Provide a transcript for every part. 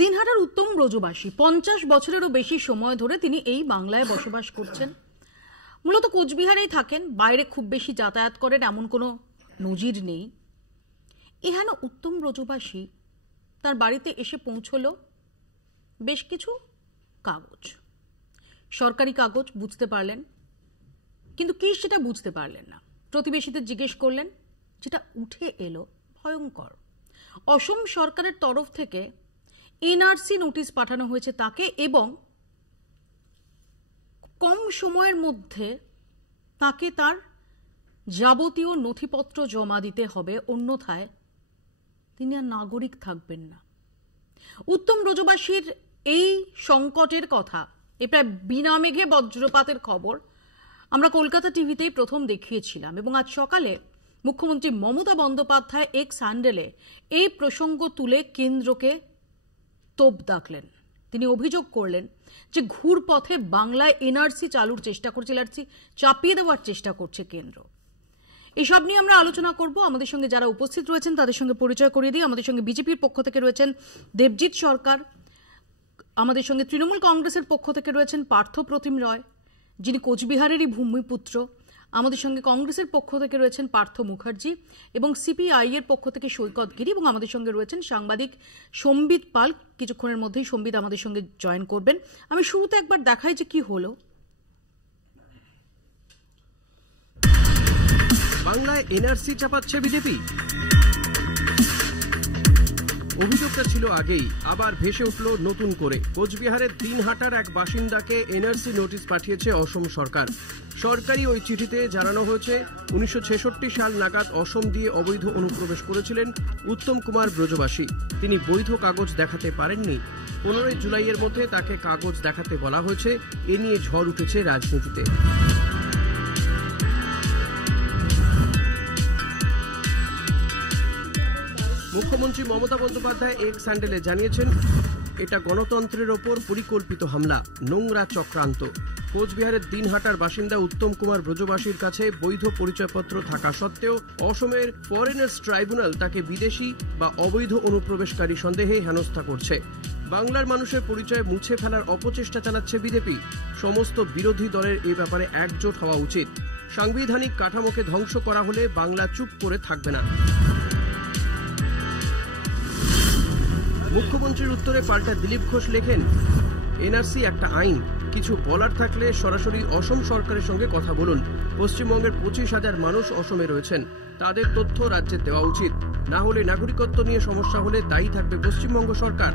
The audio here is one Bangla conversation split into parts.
দিনহাটার উত্তম ব্রজবাসী 50 বছরেরও বেশি সময় ধরে তিনি এই বাংলায় বসবাস করছেন। মূলত কোচবিহারেই থাকেন, বাইরে খুব বেশি যাতায়াত করেন এমন কোনো নজির নেই। এহেন উত্তম ব্রজবাসী তার বাড়িতে এসে পৌঁছলো বেশ কিছু কাগজ, সরকারি কাগজ বুঝতে পারলেন, কিন্তু কি সেটা বুঝতে পারলেন না। প্রতিবেশীদের জিজ্ঞেস করলেন, যেটা উঠে এলো ভয়ঙ্কর। অসম সরকারের তরফ থেকে এনআরসি নোটিশ পাঠানো হয়েছে তাকে, এবং কম সময়ের মধ্যে তাকে তার যাবতীয় নথিপত্র জমা দিতে হবে, অন্যথায় তিনি আর নাগরিক থাকবেন না। উত্তম ব্রজবাসীর এই সংকটের কথা, এ প্রায় বিনা মেঘে বজ্রপাতের খবর আমরা কলকাতা টিভিতেই প্রথম দেখিয়েছিলাম, এবং আজ সকালে মুখ্যমন্ত্রী মমতা বন্দ্যোপাধ্যায় এক্স হ্যান্ডেলে এই প্রসঙ্গ তুলে কেন্দ্রকে তোপ দাগলেন। তিনি অভিযোগ করলেন যে ঘুরপথে বাংলায় এনআরসি চালুর চেষ্টা করছে, এনআরসি চাপিয়ে দেওয়ার চেষ্টা করছে কেন্দ্র। এসব নিয়ে আমরা আলোচনা করব। আমাদের সঙ্গে যারা উপস্থিত রয়েছেন তাদের সঙ্গে পরিচয় করিয়ে দিই। আমাদের সঙ্গে বিজেপির পক্ষ থেকে রয়েছেন দেবজিৎ সরকার, আমাদের সঙ্গে তৃণমূল কংগ্রেসের পক্ষ থেকে রয়েছেন পার্থ প্রতিম রয়, যিনি কোচবিহারেরই ভূমিপুত্র। আমাদের সঙ্গে কংগ্রেসের পক্ষ থেকে রয়েছেন পার্থ মুখার্জি, এবং সিপিআই এর পক্ষ থেকে সৈকত গিরি, এবং আমাদের সঙ্গে রয়েছেন সাংবাদিক সম্বিত পাল। কিছুক্ষণের মধ্যেই সম্বিত আমাদের সঙ্গে জয়েন করবেন। আমি শুরুতে একবার দেখাই যে কি হলো। বাংলায় এনআরসি চাপাচ্ছে বিজেপি। অভিযোগটা ছিল আগেই, আবার ভেসে উঠল নতুন করে। কোচবিহারের দিনহাটার এক বাসিন্দাকে এনআরসি নোটিশ পাঠিয়েছে অসম সরকার। সরকারি ওই চিঠিতে জানানো হয়েছে 1966 সাল নাগাদ অসম দিয়ে অবৈধ অনুপ্রবেশ করেছিলেন উত্তম কুমার ব্রজবাসী। তিনি বৈধ কাগজ দেখাতে পারেননি। 15 জুলাইয়ের মধ্যে তাকে কাগজ দেখাতে বলা হয়েছে। এ নিয়ে ঝড় উঠেছে রাজনীতিতে। মুখ্যমন্ত্রী মমতা বন্দ্যোপাধ্যায় এক্স হ্যান্ডেলে জানিয়েছেন, এটা গণতন্ত্রের ওপর পরিকল্পিত হামলা, নোংরা চক্রান্ত। কোচবিহারের দিনহাটার বাসিন্দা উত্তম কুমার ব্রজবাসীর কাছে বৈধ পরিচয়পত্র থাকা সত্ত্বেও অসমের ফরেনার্স ট্রাইব্যুনাল তাকে বিদেশি বা অবৈধ অনুপ্রবেশকারী সন্দেহে হেনস্থা করছে। বাংলার মানুষের পরিচয় মুছে ফেলার অপচেষ্টা চালাচ্ছে বিজেপি। সমস্ত বিরোধী দলের এ ব্যাপারে একজোট হওয়া উচিত। সাংবিধানিক কাঠামোকে ধ্বংস করা হলে বাংলা চুপ করে থাকবে না। মুখ্যমন্ত্রীর উত্তরে পাল্টা দিলীপ ঘোষ লেখেন, এনআরসি একটা আইন, কিছু বলার থাকলে সরাসরি অসম সরকারের সঙ্গে কথা বলুন। পশ্চিমবঙ্গের 25,000 মানুষ অসমে রয়েছেন, তাদের তথ্য রাজ্যে দেওয়া উচিত। না হলে নাগরিকত্ব নিয়ে সমস্যা হলে দায়ী থাকবে পশ্চিমবঙ্গ সরকার।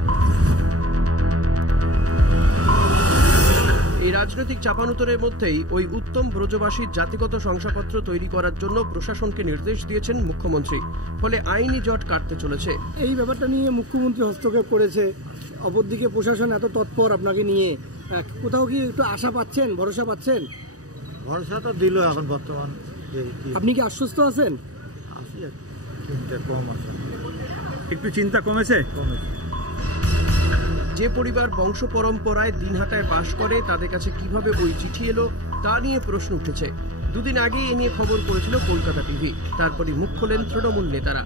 এই রাজনৈতিক চাপানুতরের মধ্যেই ওই উত্তম ব্রজবাসীর জাতিগত শংসাপত্র তৈরি করার জন্য প্রশাসনকে নির্দেশ দিয়েছেন মুখ্যমন্ত্রী। ফলে আইনি জট কাটতে চলেছে। এই ব্যাপারটা নিয়ে মুখ্যমন্ত্রী হস্তক্ষেপ করেছে, অপরদিকে প্রশাসন এত তৎপর আপনাকে নিয়ে, কোথাও কি একটু আশা পাচ্ছেন, ভরসা পাচ্ছেন? ভরসা তো দিল এখন বর্তমান। আপনি কি আশ্বস্ত আছেন? কম আছে, একটু চিন্তা কমেছে। যে পরিবার বংশ পরম্পরায় দিনহাটায় বাস করে তাদের কাছে কিভাবে ওই চিঠি এলো তা নিয়ে প্রশ্ন উঠেছে। দুদিন আগে এ নিয়ে খবর করেছিল কলকাতা টিভি। তারপরে মুখ খোলেন তৃণমূল নেতারা।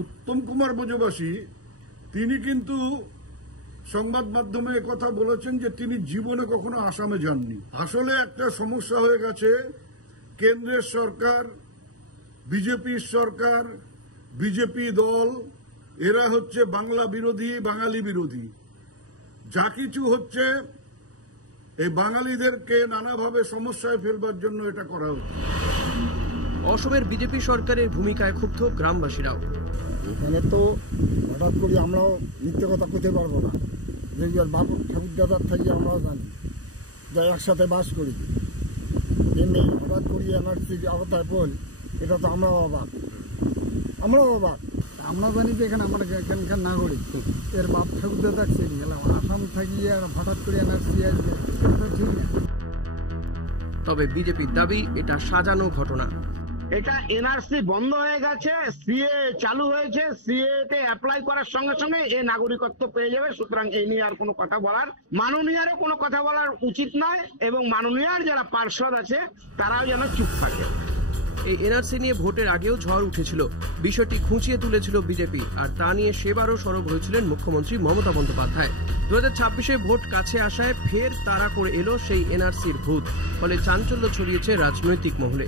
উত্তম কুমার ব্রজবাসী তিনি কিন্তু সংবাদ মাধ্যমে একথা বলেছেন যে তিনি জীবনে কখনো আসামে যাননি। আসলে একটা সমস্যা হয়ে গেছে, কেন্দ্রের সরকার, বিজেপির সরকার, বিজেপি দল, এরা হচ্ছে বাংলা বিরোধী, বাঙালি বিরোধী। যা কিছু হচ্ছে এই বাঙালিদেরকে নানাভাবে সমস্যায় ফেলবার জন্য এটা করা হচ্ছে। অসমের বিজেপি সরকারের ভূমিকায় ক্ষুব্ধ গ্রামবাসীরাও। এখানে তো হঠাৎ করে আমরাও মিথ্যে কথা করতে পারবো না। যেগুলো বাবু ঠাকুর দাদার থেকে আমরাও জানি, যা একসাথে বাস করি, এমনি হঠাৎ করে এনআরসি আওতায় বল, এটা তো আমরাও অবাক। আমরা জানি যে এখানে আমরা এখানকার নাগরিক, এর বাপ ঠাকুর দাদা চিনি গেলাম, আসাম থেকে হঠাৎ করে এনআরসি আসবে, এটা ঠিক না। তবে বিজেপির দাবি এটা সাজানো ঘটনা। এটা এনআরসি বন্ধ হয়ে গেছে, সিএ চালু হয়েছে, সিএ তে অ্যাপ্লাই করার সঙ্গে সঙ্গে এ নাগরিকত্ব পেয়ে যাবে। সুতরাং এই নিয়ে আর কোনো কথা বলার, মাননীয়ারও কোনো কথা বলার উচিত নয়, এবং মাননীয়ার যারা পার্ষদ আছে তারাও যেন চুপ থাকে। এই এনআরসি নিয়ে ভোটের আগেও ঝড় উঠেছিল, বিষয়টি খুঁচিয়ে তুলেছিল বিজেপি, আর তা নিয়ে সেবারও সরব হয়েছিলেন মুখ্যমন্ত্রী মমতা বন্দ্যোপাধ্যায়। 2026-এ ভোট কাছে আসায় ফের তাড়া করে এলো সেই এনআরসির ভূত, ফলে চাঞ্চল্য ছড়িয়েছে রাজনৈতিক মহলে।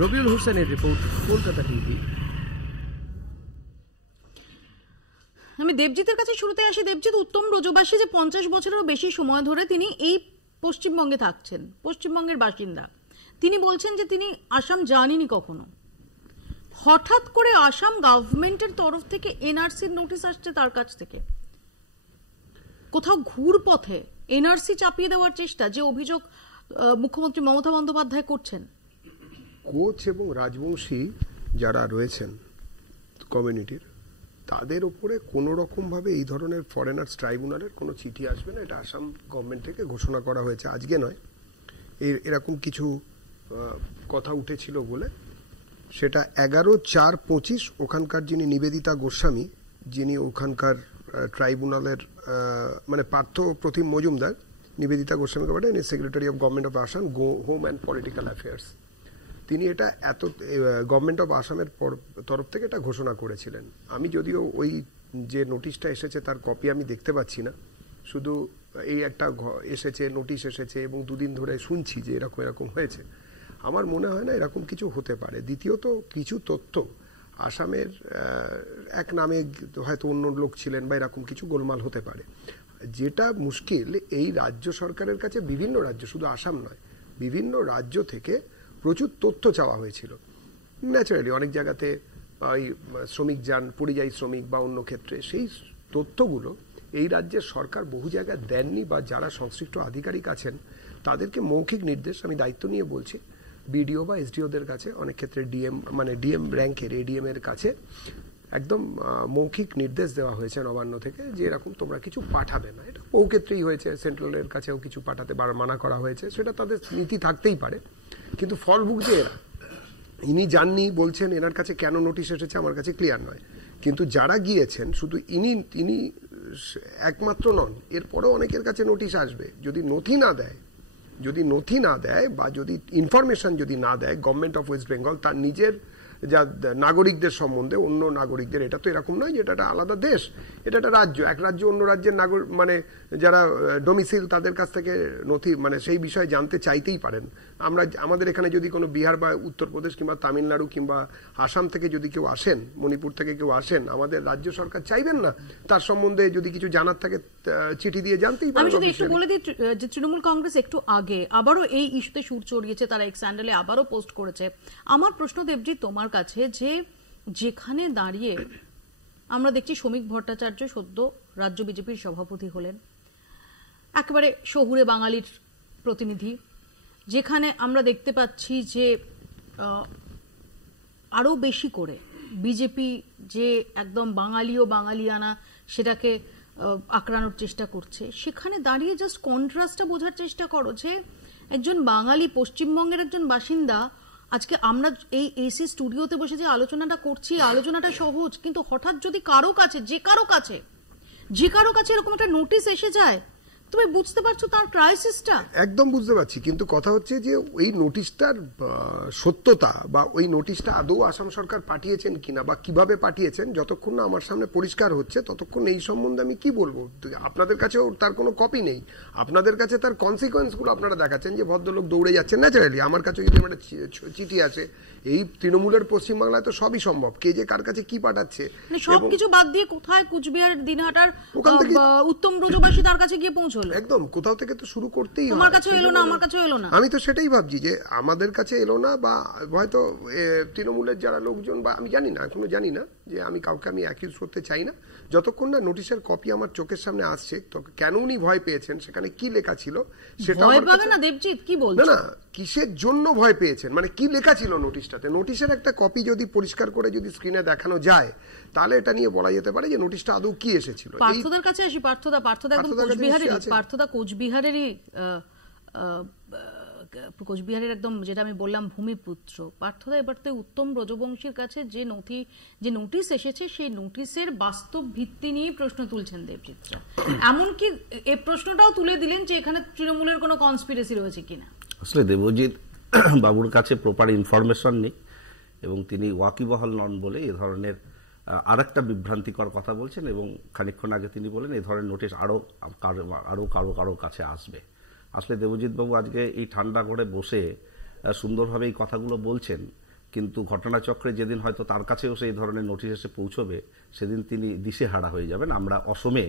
রবিউল হোসেনের রিপোর্ট, কলকাতা টিভি। আমি দেবজিতের কাছে শুরুতে আসি। দেবজিৎ, উত্তম ব্রজবাসী যে 50 বছরেরও বেশি সময় ধরে তিনি এই পশ্চিমবঙ্গে থাকছেন, পশ্চিমবঙ্গের বাসিন্দা, তিনি বলছেন যে তিনি আসাম জানেনই কখনো। হঠাৎ করে আসাম গভর্নমেন্টের তরফ থেকে এনআরসির নোটিশ আসছে তার কাছ থেকে। কোথাও ঘুর পথে এনআরসি চাপিয়ে দেওয়ার চেষ্টা, যে অভিযোগ মুখ্যমন্ত্রী মমতা বন্দ্যোপাধ্যায় করছেন। কোচ এবং রাজবংশী যারা রয়েছেন কমিউনিটির, তাদের উপরে কোনো রকমভাবে এই ধরনের ফরেনার্স ট্রাইব্যুনালের কোনো চিঠি আসবে না, এটা আসাম গভর্নমেন্ট থেকে ঘোষণা করা হয়েছে, আজকে নয়। এরকম কিছু কথা উঠেছিল বলে সেটা 11/4/25 ওখানকার যিনি নিবেদিতা গোস্বামী, যিনি ওখানকার ট্রাইব্যুনালের মানে পার্থ প্রতিম মজুমদার, নিবেদিতা গোস্বামীকে বলে secretary of government of Assam home and political affairs, তিনি এটা গভর্নমেন্ট অফ আসামের তরফ থেকে এটা ঘোষণা করেছিলেন। আমি যদিও ওই যে নোটিশটা এসেছে তার কপি আমি দেখতে পাচ্ছি না, শুধু এই একটা এসেছে, নোটিশ এসেছে এবং দুদিন ধরে শুনছি যে এরকম এরকম হয়েছে। আমার মনে হয় না এরকম কিছু হতে পারে। দ্বিতীয়ত, কিছু তথ্য আসামের এক নামে হয়তো অন্য লোক ছিলেন বা এরকম কিছু গোলমাল হতে পারে। যেটা মুশকিল, এই রাজ্য সরকারের কাছে বিভিন্ন রাজ্য, শুধু আসাম নয়, বিভিন্ন রাজ্য থেকে প্রচুর তথ্য চাওয়া হয়েছিল। ন্যাচারালি অনেক জায়গাতে ওই শ্রমিক যান, পরিযায়ী শ্রমিক বা অন্য ক্ষেত্রে, সেই তথ্যগুলো এই রাজ্যের সরকার বহু জায়গায় দেননি, বা যারা সংশ্লিষ্ট আধিকারিক আছেন তাদেরকে মৌখিক নির্দেশ, আমি দায়িত্ব নিয়ে বলছি, বিডিও বা এসডিওদের কাছে, অনেক ক্ষেত্রে ডিএম মানে ডিএম র্যাঙ্কের এডিএম এর কাছে একদম মৌখিক নির্দেশ দেওয়া হয়েছে নবান্ন থেকে যে এরকম তোমরা কিছু পাঠাবে না। এটা বহু ক্ষেত্রেই হয়েছে, সেন্ট্রালের কাছেও কিছু পাঠাতে মানা করা হয়েছে, সেটা তাদের নীতি থাকতেই পারে। কিন্তু ফল ভুগছে এরা। ইনি যাননি বলছেন, এনার কাছে কেন নোটিশ এসেছে আমার কাছে ক্লিয়ার নয়, কিন্তু যারা গিয়েছেন শুধু ইনি একমাত্র নন, এরপরেও অনেকের কাছে নোটিশ আসবে। যদি নথি না দেয় বা যদি ইনফরমেশন যদি না দেয় গভর্নমেন্ট অফ ওয়েস্ট বেঙ্গল তার নিজের যা নাগরিকদের সম্বন্ধে, অন্য নাগরিকদের, এটা তো এরকম নয় যে এটা একটা আলাদা দেশ, এটা একটা রাজ্য, এক রাজ্য অন্য রাজ্যের নাগরিক মানে যারা ডোমিসিল তাদের কাছ থেকে নথি মানে সেই বিষয়ে জানতে চাইতেই পারেন। আমাদের এখানে যদি কোনো বিহার বা উত্তরপ্রদেশ কিংবা তামিলনাড়ু কিংবা আসাম থেকে যদি কেউ আসেন, মণিপুর থেকে কেউ আসেন, আমাদের রাজ্য সরকার চাইবেন না তার সম্বন্ধে যদি কিছু জানার থাকে চিঠি দিয়ে জানতেই পারেন। আমি যদি একটু বলে দিই যে তৃণমূল কংগ্রেস একটু আগে আবারও এই ইস্যুতে সুর চড়িয়েছে, তারা এক্স হ্যান্ডেলে আবারও পোস্ট করেছে। আমার প্রশ্ন দেবজিৎ তোমার কাছে, যে যেখানে দাঁড়িয়ে আমরা দেখছি শ্রমিক ভট্টাচার্য সদ্য রাজ্য বিজেপির সভাপতি হলেন, একেবারে শহুরে বাঙালির প্রতিনিধি, যেখানে আমরা দেখতে পাচ্ছি যে আরো বেশি করে বিজেপি যে একদম বাঙালি ও বাঙালিয়ানা সেটাকে আঁকড়ানোর চেষ্টা করছে, সেখানে দাঁড়িয়ে জাস্ট কন্ট্রাস্টটা বোঝার চেষ্টা করো যে একজন বাঙালি, পশ্চিমবঙ্গের একজন বাসিন্দা, আজকে আমরা এই এসি স্টুডিওতে বসে যে আলোচনাটা করছি, আলোচনাটা সহজ, কিন্তু হঠাৎ যদি কারো কাছে যে কারো কাছে এরকম একটা নোটিশ এসে যায়, তুমি বুঝতে পারছো তার ক্রাইসিসটা? একদম বুঝতে পারছি, কিন্তু কথা হচ্ছে যে ওই নোটিশটার সত্যতা বা ওই নোটিশটা আদৌ আসাম সরকার পাঠিয়েছেন কিনা বা কিভাবে পাঠিয়েছেন, যতক্ষণ না আমার সামনে পরিষ্কার হচ্ছে ততক্ষণ এই সম্বন্ধে আমি কি বলবো। আপনাদের কাছেও তার কোনো কপি নেই, আপনাদের কাছে তার কনসিকোয়েন্সগুলো আপনারা দেখাচ্ছেন যে ভদ্রলোক দৌড়ে যাচ্ছেন। ন্যাচারালি আমার কাছে যদি একটা চিঠি আসে, এই তৃণমূলের পশ্চিমবাংলায় তো সবই সম্ভব, কে যে কার কাছে কি পাঠাচ্ছে সবকিছু বাদ দিয়ে কোথায় কুচবিহার দিনহাটার উত্তম ব্রজবাসী তার কাছে গিয়ে পৌঁছলো, একদম কোথাও থেকে তো শুরু করতেই হয়। আমার কাছে এলো না, আমার কাছে এলো না, আমি তো সেটাই ভাবছি যে আমাদের কাছে এলো না, বা হয়তো তৃণমূলের যারা লোকজন, বা আমি জানি না, এখনো জানি না, যে আমি কাউকে আমি অ্যাকিউজ করতে চাই না, যতক্ষণ না নোটিশের কপি আমার চোখের সামনে আসছে, তো কেন উনি ভয় পেয়েছেন, সেখানে কি লেখা ছিল সেটা ভয় পাবে না দেবজিৎ, কি বলছো? না, কিসের জন্য ভয় পেয়েছেন, মানে কি লেখা ছিল নোটিশটাতে, নোটিশের একটা কপি যদি পরিষ্কার করে যদি স্ক্রিনে দেখানো যায়, তাহলে এটা নিয়ে বলা যেতে পারে যে নোটিশটা আদৌ কি এসেছিল। পার্থদার কাছে আসি, পার্থদা একদম কোচবিহারেরই কোচবিহারের একদম, যেটা আমি বললাম, ভূমিপুত্র পার্থদা। এবার তো উত্তম ব্রজবংশীর কাছে যে নোটিশ এসেছে, সেই নোটিশের বাস্তব ভিত্তি নিয়ে প্রশ্ন তুলছেন দেবজিৎরা, এমনকি এই প্রশ্নটাও তুলে দিলেন যে এখানে তৃণমূলের কোনো কনস্পিরেসি রয়েছে কিনা। আসলে দেবজিৎ, বাবুর কাছে প্রপার ইনফরমেশন নেই এবং তিনি ওয়াকিবহাল নন বলে এ ধরনের আরেকটা বিভ্রান্তিকর কথা বলছেন এবং খানিকক্ষণ আগে তিনি বলেন এই ধরনের নোটিশ আরও কারো কাছে আসবে। আসলে দেবজিৎ বাবু আজকে এই ঠান্ডা করে বসে সুন্দরভাবে এই কথাগুলো বলছেন, কিন্তু ঘটনাচক্রে যেদিন হয়তো তার কাছেও সেই ধরনের নোটিশ এসে পৌঁছবে সেদিন তিনি দিশেহারা হয়ে যাবেন। আমরা অসমে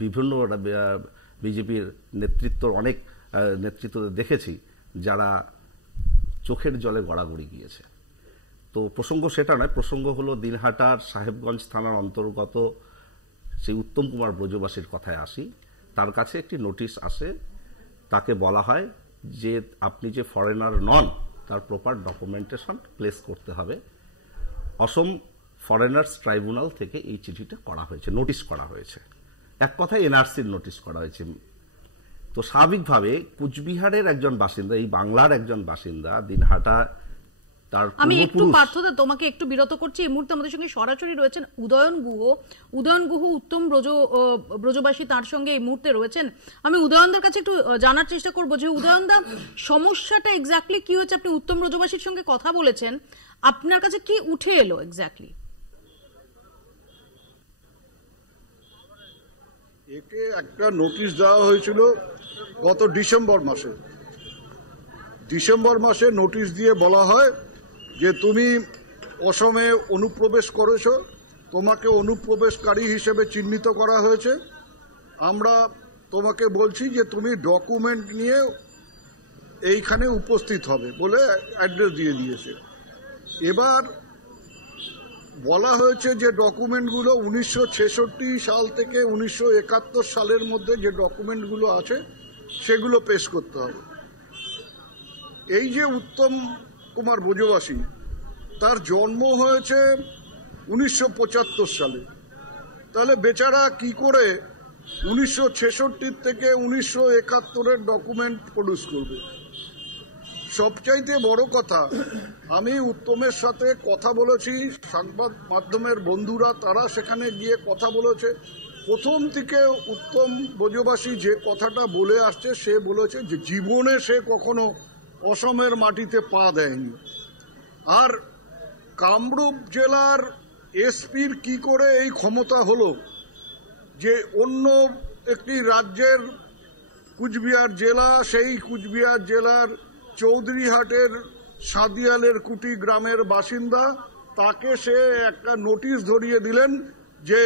বিভিন্ন বিজেপির অনেক নেতৃত্ব দেখেছি যারা চোখের জলে গড়াগড়ি গিয়েছে। তো প্রসঙ্গ সেটা নয়, প্রসঙ্গ হলো দিনহাটার সাহেবগঞ্জ থানার অন্তর্গত সেই উত্তম কুমার ব্রজবাসীর কথায় আসি। তার কাছে একটি নোটিশ আসে, তাকে বলা হয় যে আপনি যে ফরেনার নন তার প্রপার ডকুমেন্টেশন প্লেস করতে হবে। অসম ফরেনার্স ট্রাইব্যুনাল থেকে এই চিঠিটা করা হয়েছে, নোটিশ করা হয়েছে, এক কথায় এনআরসির নোটিশ করা হয়েছে। তো স্বাভাবিকভাবে কুচবিহারের একজন বাসিন্দা, এই বাংলার একজন বাসিন্দা, দিনহাটা আমি একটু পার্থদা তোমাকে একটু বিরত করছি। এই মুহূর্তে আমাদের সঙ্গে সরাসরি রয়েছেন উদয়ন গুহ উত্তম ব্রজবাসী, তার সঙ্গে এই মুহূর্তে রয়েছেন। আমি উদয়নদার কাছে একটু জানার চেষ্টা করবো যে উদয়নদা সমস্যাটা এক্স্যাক্টলি কি হয়েছে? আপনি উত্তম ব্রজবাসীর সঙ্গে কথা বলেছেন, আপনার কাছে কি উঠে এলো এক্স্যাক্টলি? একে একটা নোটিশ দেওয়া হয়েছিল গত ডিসেম্বর মাসে নোটিশ দিয়ে বলা হয় যে তুমি অসমে অনুপ্রবেশ করেছো, তোমাকে অনুপ্রবেশকারী হিসেবে চিহ্নিত করা হয়েছে, আমরা তোমাকে বলছি যে তুমি ডকুমেন্ট নিয়ে এইখানে উপস্থিত হবে বলে অ্যাড্রেস দিয়ে দিয়েছে। এবার বলা হয়েছে যে ডকুমেন্টগুলো 1966 সাল থেকে 1971 সালের মধ্যে যে ডকুমেন্টগুলো আছে সেগুলো পেশ করতে হবে। এই যে উত্তম কুমার ব্রজবাসী, তার জন্ম হয়েছে 1975 সালে, তাহলে বেচারা কি করে 1966 থেকে 1971-এর ডকুমেন্ট প্রডিউস করবে? সবচাইতে বড় কথা, আমি উত্তমের সাথে কথা বলেছি, সংবাদ মাধ্যমের বন্ধুরা তারা সেখানে গিয়ে কথা বলেছে। প্রথম থেকে উত্তম ব্রজবাসী যে কথাটা বলে আসছে, সে বলেছে যে জীবনে সে কখনো অসমের মাটিতে পা দেয়নি। আর কামরূপ জেলার এসপির কি করে এই ক্ষমতা হলো যে অন্য একটি রাজ্যের কুচবিহার জেলা, সেই কুচবিহার জেলার চৌধুরীহাটের সাদিয়ালের কুটি গ্রামের বাসিন্দা, তাকে সে একটা নোটিশ ধরিয়ে দিলেন যে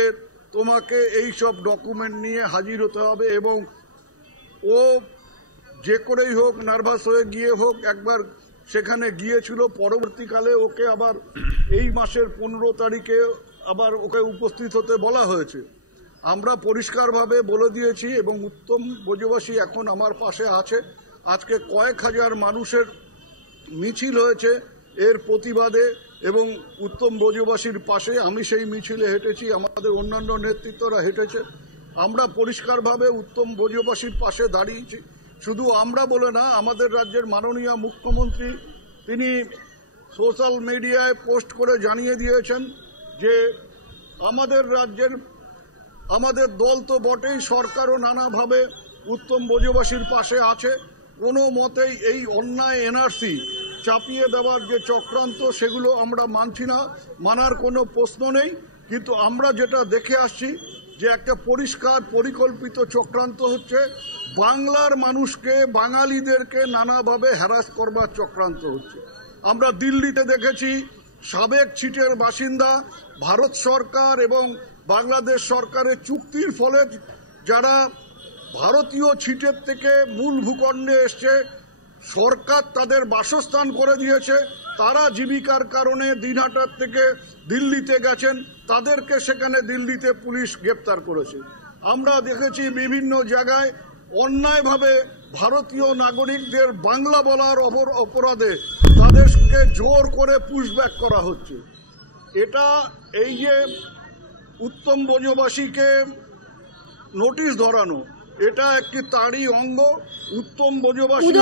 তোমাকে এই সব ডকুমেন্ট নিয়ে হাজির হতে হবে, এবং ও যে করেই হোক নার্ভাস হয়ে গিয়ে হোক একবার সেখানে গিয়েছিল। পরবর্তীকালে ওকে আবার এই মাসের 15 তারিখে আবার ওকে উপস্থিত হতে বলা হয়েছে। আমরা পরিষ্কারভাবে বলে দিয়েছি এবং উত্তম ব্রজবাসী এখন আমার পাশে আছে। আজকে কয়েক হাজার মানুষের মিছিল হয়েছে এর প্রতিবাদে এবং উত্তম ব্রজবাসীর পাশে। আমি সেই মিছিলে হেঁটেছি, আমাদের অন্যান্য নেতৃত্বরা হেঁটেছে। আমরা পরিষ্কারভাবে উত্তম ব্রজবাসীর পাশে দাঁড়িয়েছি। শুধু আমরা বলে না, আমাদের রাজ্যের মাননীয় মুখ্যমন্ত্রী তিনি সোশ্যাল মিডিয়ায় পোস্ট করে জানিয়ে দিয়েছেন যে আমাদের রাজ্যের, আমাদের দল তো বটেই, সরকারও নানাভাবে উত্তম ব্রজবাসীর পাশে আছে। কোনো মতেই এই অন্যায় এনআরসি চাপিয়ে দেওয়ার যে চক্রান্ত, সেগুলো আমরা মানছি না, মানার কোনো প্রশ্ন নেই। কিন্তু আমরা যেটা দেখে আসছি যে একটা পরিষ্কার পরিকল্পিত চক্রান্ত হচ্ছে, বাংলার মানুষকে, বাঙালিদেরকে নানাভাবে হ্যারাস করবার চক্রান্ত হচ্ছে। আমরা দিল্লিতে দেখেছি সাবেক ছিটের বাসিন্দা, ভারত সরকার এবং বাংলাদেশ সরকারের চুক্তির ফলে যারা ভারতীয় ছিটের থেকে মূল ভূখণ্ডে এসছে, সরকার তাদের বাসস্থান করে দিয়েছে, তারা জীবিকার কারণে দিনহাটার থেকে দিল্লিতে গেছেন, তাদেরকে সেখানে দিল্লিতে পুলিশ গ্রেপ্তার করেছে। আমরা দেখেছি বিভিন্ন জায়গায় অন্যায়ভাবে ভারতীয় নাগরিকদের বাংলা বলার অপরাধে তাদেরকে জোর করে পুশব্যাক করা হচ্ছে। এটা এই যে উত্তম ব্রজবাসীকে নোটিশ ধরানো, এটা একটি তারই অঙ্গ। উত্তম ব্রজবাসী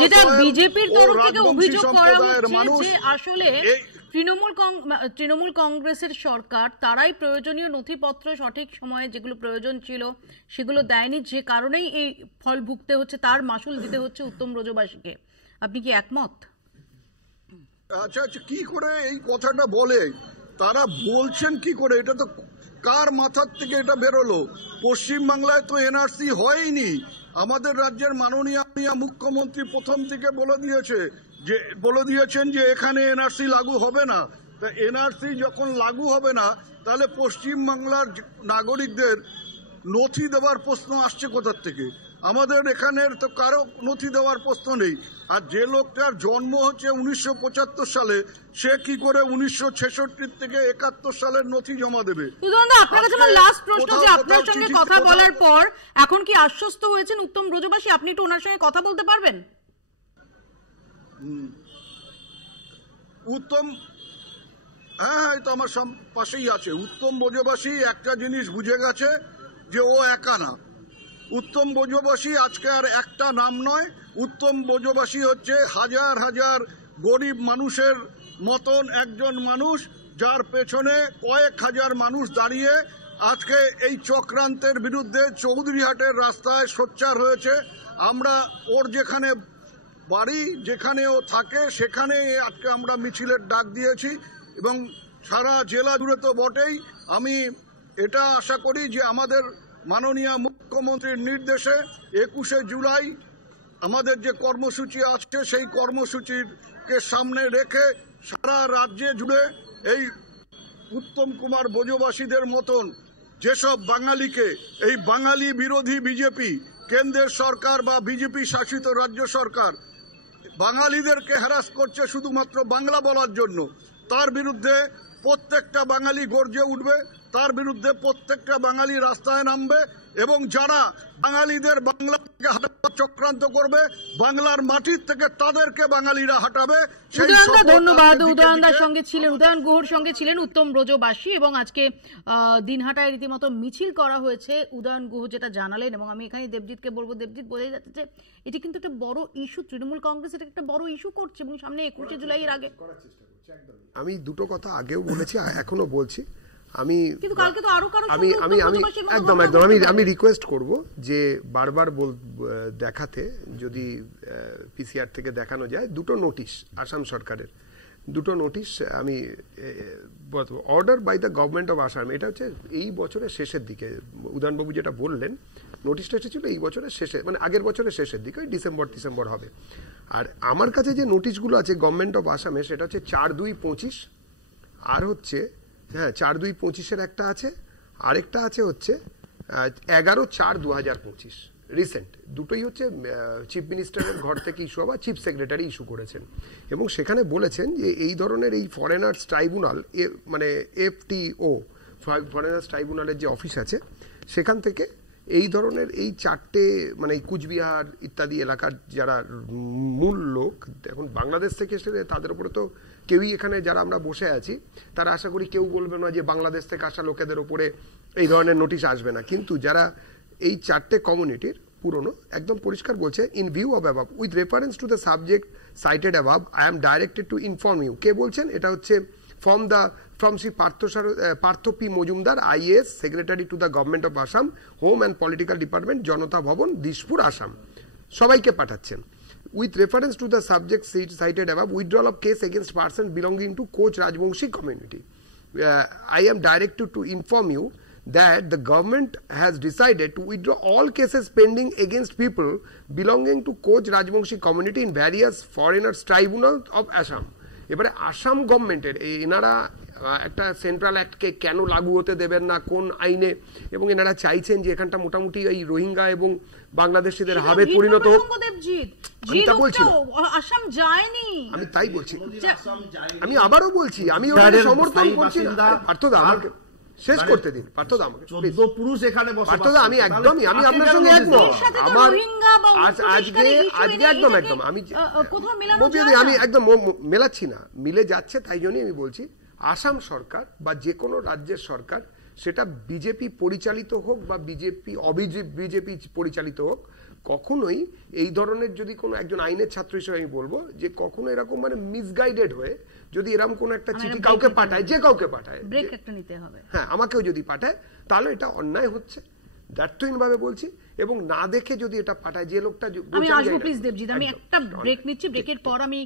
যেটা বিজেপির তরফ থেকে অভিযোগ করা হচ্ছে যে আসলে তৃণমূল কংগ্রেসের সরকার তারাই প্রয়োজনীয় নথিপত্র সঠিক সময়ে যেগুলো প্রয়োজন ছিল সেগুলো দেয়নি, যে কারণেই এই ফল ভুগতে হচ্ছে, তার মাসুল দিতে হচ্ছে উত্তম ব্রজবাসীকে। আপনি কি একমত? আচ্ছা আচ্ছা, কি করে এই কথাটা বলে, তারা বলছেন কি করে? এটা তো কার মাথার থেকে এটা বেরোলো? পশ্চিমবাংলায় তো এনআরসি হয়নি। আমাদের রাজ্যের মাননীয় মুখ্যমন্ত্রী প্রথম থেকে বলে দিয়েছেন যে এখানে এনআরসি লাগু হবে না। তা এনআরসি যখন লাগু হবে না, তাহলে পশ্চিমবাংলার নাগরিকদের নথি দেওয়ার প্রশ্ন আসছে কোথার থেকে? আমাদের এখানের তো কারো নথি দেওয়ার প্রশ্ন নেই। আর যে লোকটার জন্ম হচ্ছে 1975 সালে, সে কি করে 1966 থেকে 71 সালের নথি জমা দেবে? আপনার কাছে আমার লাস্ট প্রশ্ন, যে আপনার সঙ্গে কথা বলার পর এখন কি আশ্বস্ত হয়েছেন উত্তম ব্রজবাসী? আপনি একটু ওনার সঙ্গে কথা বলতে পারবেন? উত্তম, হ্যাঁ, তো আমার পাশেই আছে। উত্তম ব্রজবাসী একটা জিনিস বুঝে গেছে যে ও একা না। উত্তম ব্রজবাসী আজকে আর একটা নাম নয়। উত্তম ব্রজবাসী হচ্ছে হাজার হাজার গরিব মানুষের মতন একজন মানুষ, যার পেছনে কয়েক হাজার মানুষ দাঁড়িয়ে আজকে এই চক্রান্তের বিরুদ্ধে চৌধুরীহাটের রাস্তায় সোচ্চার হয়েছে। আমরা ওর যেখানে বাড়ি, যেখানে ও থাকে, সেখানে আজকে আমরা মিছিলের ডাক দিয়েছি এবং সারা জেলা জুড়ে তো বটেই। আমি এটা আশা করি যে আমাদের মাননীয় মুখ্যমন্ত্রীর নির্দেশে 21শে জুলাই আমাদের যে কর্মসূচি আছে, সেই কর্মসূচিকে সামনে রেখে সারা রাজ্যে জুড়ে এই উত্তম কুমার ব্রজবাসীদের মতন যেসব বাঙালিকে এই বাঙালি বিরোধী বিজেপি, কেন্দ্রের সরকার বা বিজেপি শাসিত রাজ্য সরকার বাঙালিদেরকে হ্যারাস করছে শুধুমাত্র বাংলা বলার জন্য, তার বিরুদ্ধে প্রত্যেকটা বাঙালি গর্জে উঠবে, তার বিরুদ্ধে প্রত্যেকটা বাঙালি রাস্তায় নামবে এবং যারা বাঙালিদের বাংলা থেকে হটাবার চক্রান্ত করবে, বাংলার মাটির থেকে তাদেরকে বাঙালিরা হটাবে। ধন্যবাদ। উদয়নদার সঙ্গে ছিলেন, উদয়ন গুহর সঙ্গে ছিলেন উত্তম ব্রজবাসী, এবং আজকে দিনহাটায় রীতিমতো মিছিল করা হয়েছে। উদয়ন গুহ যেটা জানালেন, এবং আমি এখানে দেবজিৎকে বলবো, দেবজিৎ বোঝাই যাচ্ছে যে এটি কিন্তু একটা বড় ইস্যু, তৃণমূল কংগ্রেস এটা একটা বড় ইস্যু করছে এবং সামনে 21শে জুলাইয়ের আগে। আমি দুটো কথা আগেও বলেছি, এখনো বলছি। আমি রিকোয়েস্ট করব যে বারবার দেখাতে, যদি পিসিআর থেকে দেখানো যায়, দুটো নোটিশ আসাম সরকারের, দুটো নোটিশ আমি order by the government of Assam. এটা হচ্ছে এই বছরের শেষের দিকে, উদয়নবাবু যেটা বললেন, নোটিশটা এসেছিল এই বছরের শেষে, মানে আগের বছরের শেষের দিকে, ডিসেম্বর হবে। আর আমার কাছে যে নোটিশগুলো আছে গভর্নমেন্ট অফ আসামে, সেটা হচ্ছে 4/2/25, আর হচ্ছে 4/2/25 একটা আছে, আরেকটা আছে হচ্ছে 11/4/2025, রিসেন্ট। দুটোই হচ্ছে চিফ মিনিস্টারের ঘর থেকে ইস্যু হওয়া, চিফ সেক্রেটারি ইস্যু করেছেন এবং সেখানে বলেছেন যে এই ধরনের এই ফরেনার্স ট্রাইব্যুনাল, মানে FTO, ফরেনার্স ট্রাইব্যুনালের যে অফিস আছে, সেখান থেকে এই ধরনের এই 4টে, মানে এই কুচবিহার ইত্যাদি এলাকার যারা মূল লোক, এখন বাংলাদেশ থেকে এসে তাদের উপরে তো কেউই, এখানে যারা আমরা বসে আছি তারা আশা করি কেউ বলবে না যে বাংলাদেশ থেকে আসা লোকেদের উপরে এই ধরনের নোটিশ আসবে না, কিন্তু যারা এই 4টে কমিউনিটির পুরনো, একদম পরিষ্কার বলছে, in view of above with reference to the subject cited above I am directed to inform you. কে বলছেন? এটা হচ্ছে from Sri Partho P. Mojumdar, IAS, Secretary to the Government of Assam, Home and Political Department, Janata Bhavan, Dishpur, Assam. সবাইকে পাঠাচ্ছেন। With reference to the subject cited above, withdrawal of case against person belonging to Koch Rajbongshi community. I am directed to inform you that the government has decided to withdraw all cases pending against people belonging to Koch Rajbongshi community in various foreigners tribunals of Assam. এবারে আসাম গভর্নমেন্টের এনারা একটা সেন্ট্রাল অ্যাক্টকে কেন লাগু হতে দেবেন না, কোন আইনে, এবং এনারা চাইছেন যে এখানটা মোটামুটি এই রোহিঙ্গা এবং বাংলাদেশিদের হাবে পরিণত হোক। আমি তাই বলছি, আমি আবারও বলছি, আমি ওটাকে সমর্থন করছি না। পার্থদা আমাকে শেষ করতে দিন, পার্থদা আমাকে, পার্থদা আমি একদমই, আমি আপনার সঙ্গে একদম, আমার আজকে একদম আমি একদম মেলাচ্ছি না, মিলে যাচ্ছে, তাই জন্যই আমি বলছি আসাম সরকার বা যে কোনো রাজ্যের সরকার, সেটা বিজেপি পরিচালিত হোক বা বিজেপি পরিচালিত হোক, কখনোই এই ধরনের, যদি কোনো একজন আইনের ছাত্র হিসেবে আমি বলবো যে কখনো এরকম মানে মিসগাইডেড হয়ে যদি এরকম কোন একটা চিঠি কাউকে পাঠায়, যে কাউকে পাঠায়, হ্যাঁ আমাকেও যদি পাঠায়, তাহলে এটা অন্যায় হচ্ছে। দ্ব্যর্থহীনভাবে বলছি, এবং না দেখে যদি এটা পাঠায়, যে লোকটা আমি আসবো প্লিজ দেবজিৎ, আমি একটা ব্রেক নিচ্ছি, ব্রেকের পর আমি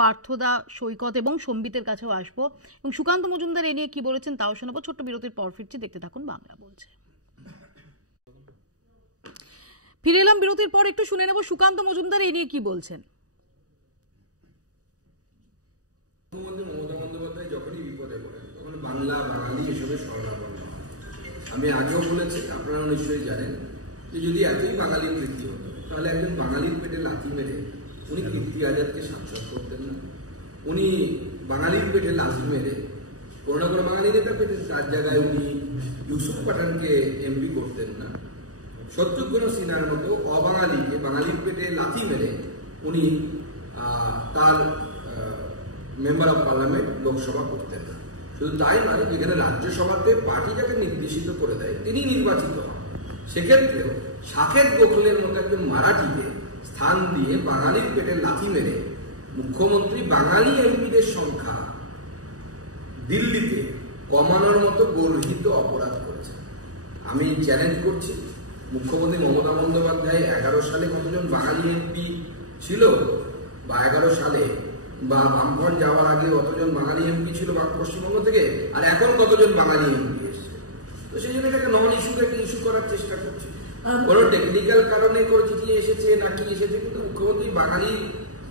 পার্থদা, সৈকত এবং সম্বিতের কাছেও আসবো, এবং সুকান্ত মজুমদার এ নিয়ে কি বলেছেন তাও শোনাবো। ছোট্ট বিরতির পর ফিরছি, দেখতে থাকুন বাংলা বলছে। ফিরে এলাম বিরতির পর, একটু শুনে নেব সুকান্ত মজুমদার এ নিয়ে কি বলছেন। মমতা বন্দ্যোপাধ্যায় যখনই বিপদে পড়েন তখন বাংলা বাঙালি এসবের স্মরণাপন্ন। আমি আগেও বলেছি, আপনারা নিশ্চয়ই জানেন, যে যদি এতই বাঙালির প্রীতি হতো তাহলে একজন বাঙালির পেটে লাথি মেরে উনি কীর্তি আজাদকে সাংসদ করতেন না। উনি বাঙালির পেটে লাথি মেরে কোনো না কোনো বাঙালি নেতা পেটে, তার জায়গায় উনি ইউসুফ পাঠানকে এমপি করতেন না। শত্রুঘ্ন সিনহার মতো অবাঙালিকে বাঙালির পেটে লাথি মেরে উনি তার মেম্বার অফ পার্লামেন্ট লোকসভা করতেন না। শুধু তাই নয়, যেখানে রাজ্যসভাতে পার্টি যাকে নির্দেশিত করে দেয় তিনি নির্বাচিত হন, সেক্ষেত্রেও সাকেত গোখলের মতো একজন মারাঠিকে স্থান দিয়ে বাঙালির পেটে লাথি মেরে মুখ্যমন্ত্রী বাঙালি এমপিদের সংখ্যা দিল্লিতে কমানোর মতো গর্হিত অপরাধ করেছেন। আমি চ্যালেঞ্জ করছি, মুখ্যমন্ত্রী মমতা বন্দ্যোপাধ্যায় 11 সালে কতজন বাঙালি এমপি ছিল, বা 11 সালে বা বামফ্রন্ট যাওয়ার আগে কতজন বাঙালি এমপি ছিল পশ্চিমবঙ্গ থেকে, আর এখন কতজন বাঙালি এমপি এসছে। তো সেই জন্য এটাকে নন ইস্যুকে একটা ইস্যু করার চেষ্টা করছে। কোনো টেকনিক্যাল কারণে কোনো চিঠি এসেছে নাকি এসেছে, কিন্তু মুখ্যমন্ত্রী বাঙালি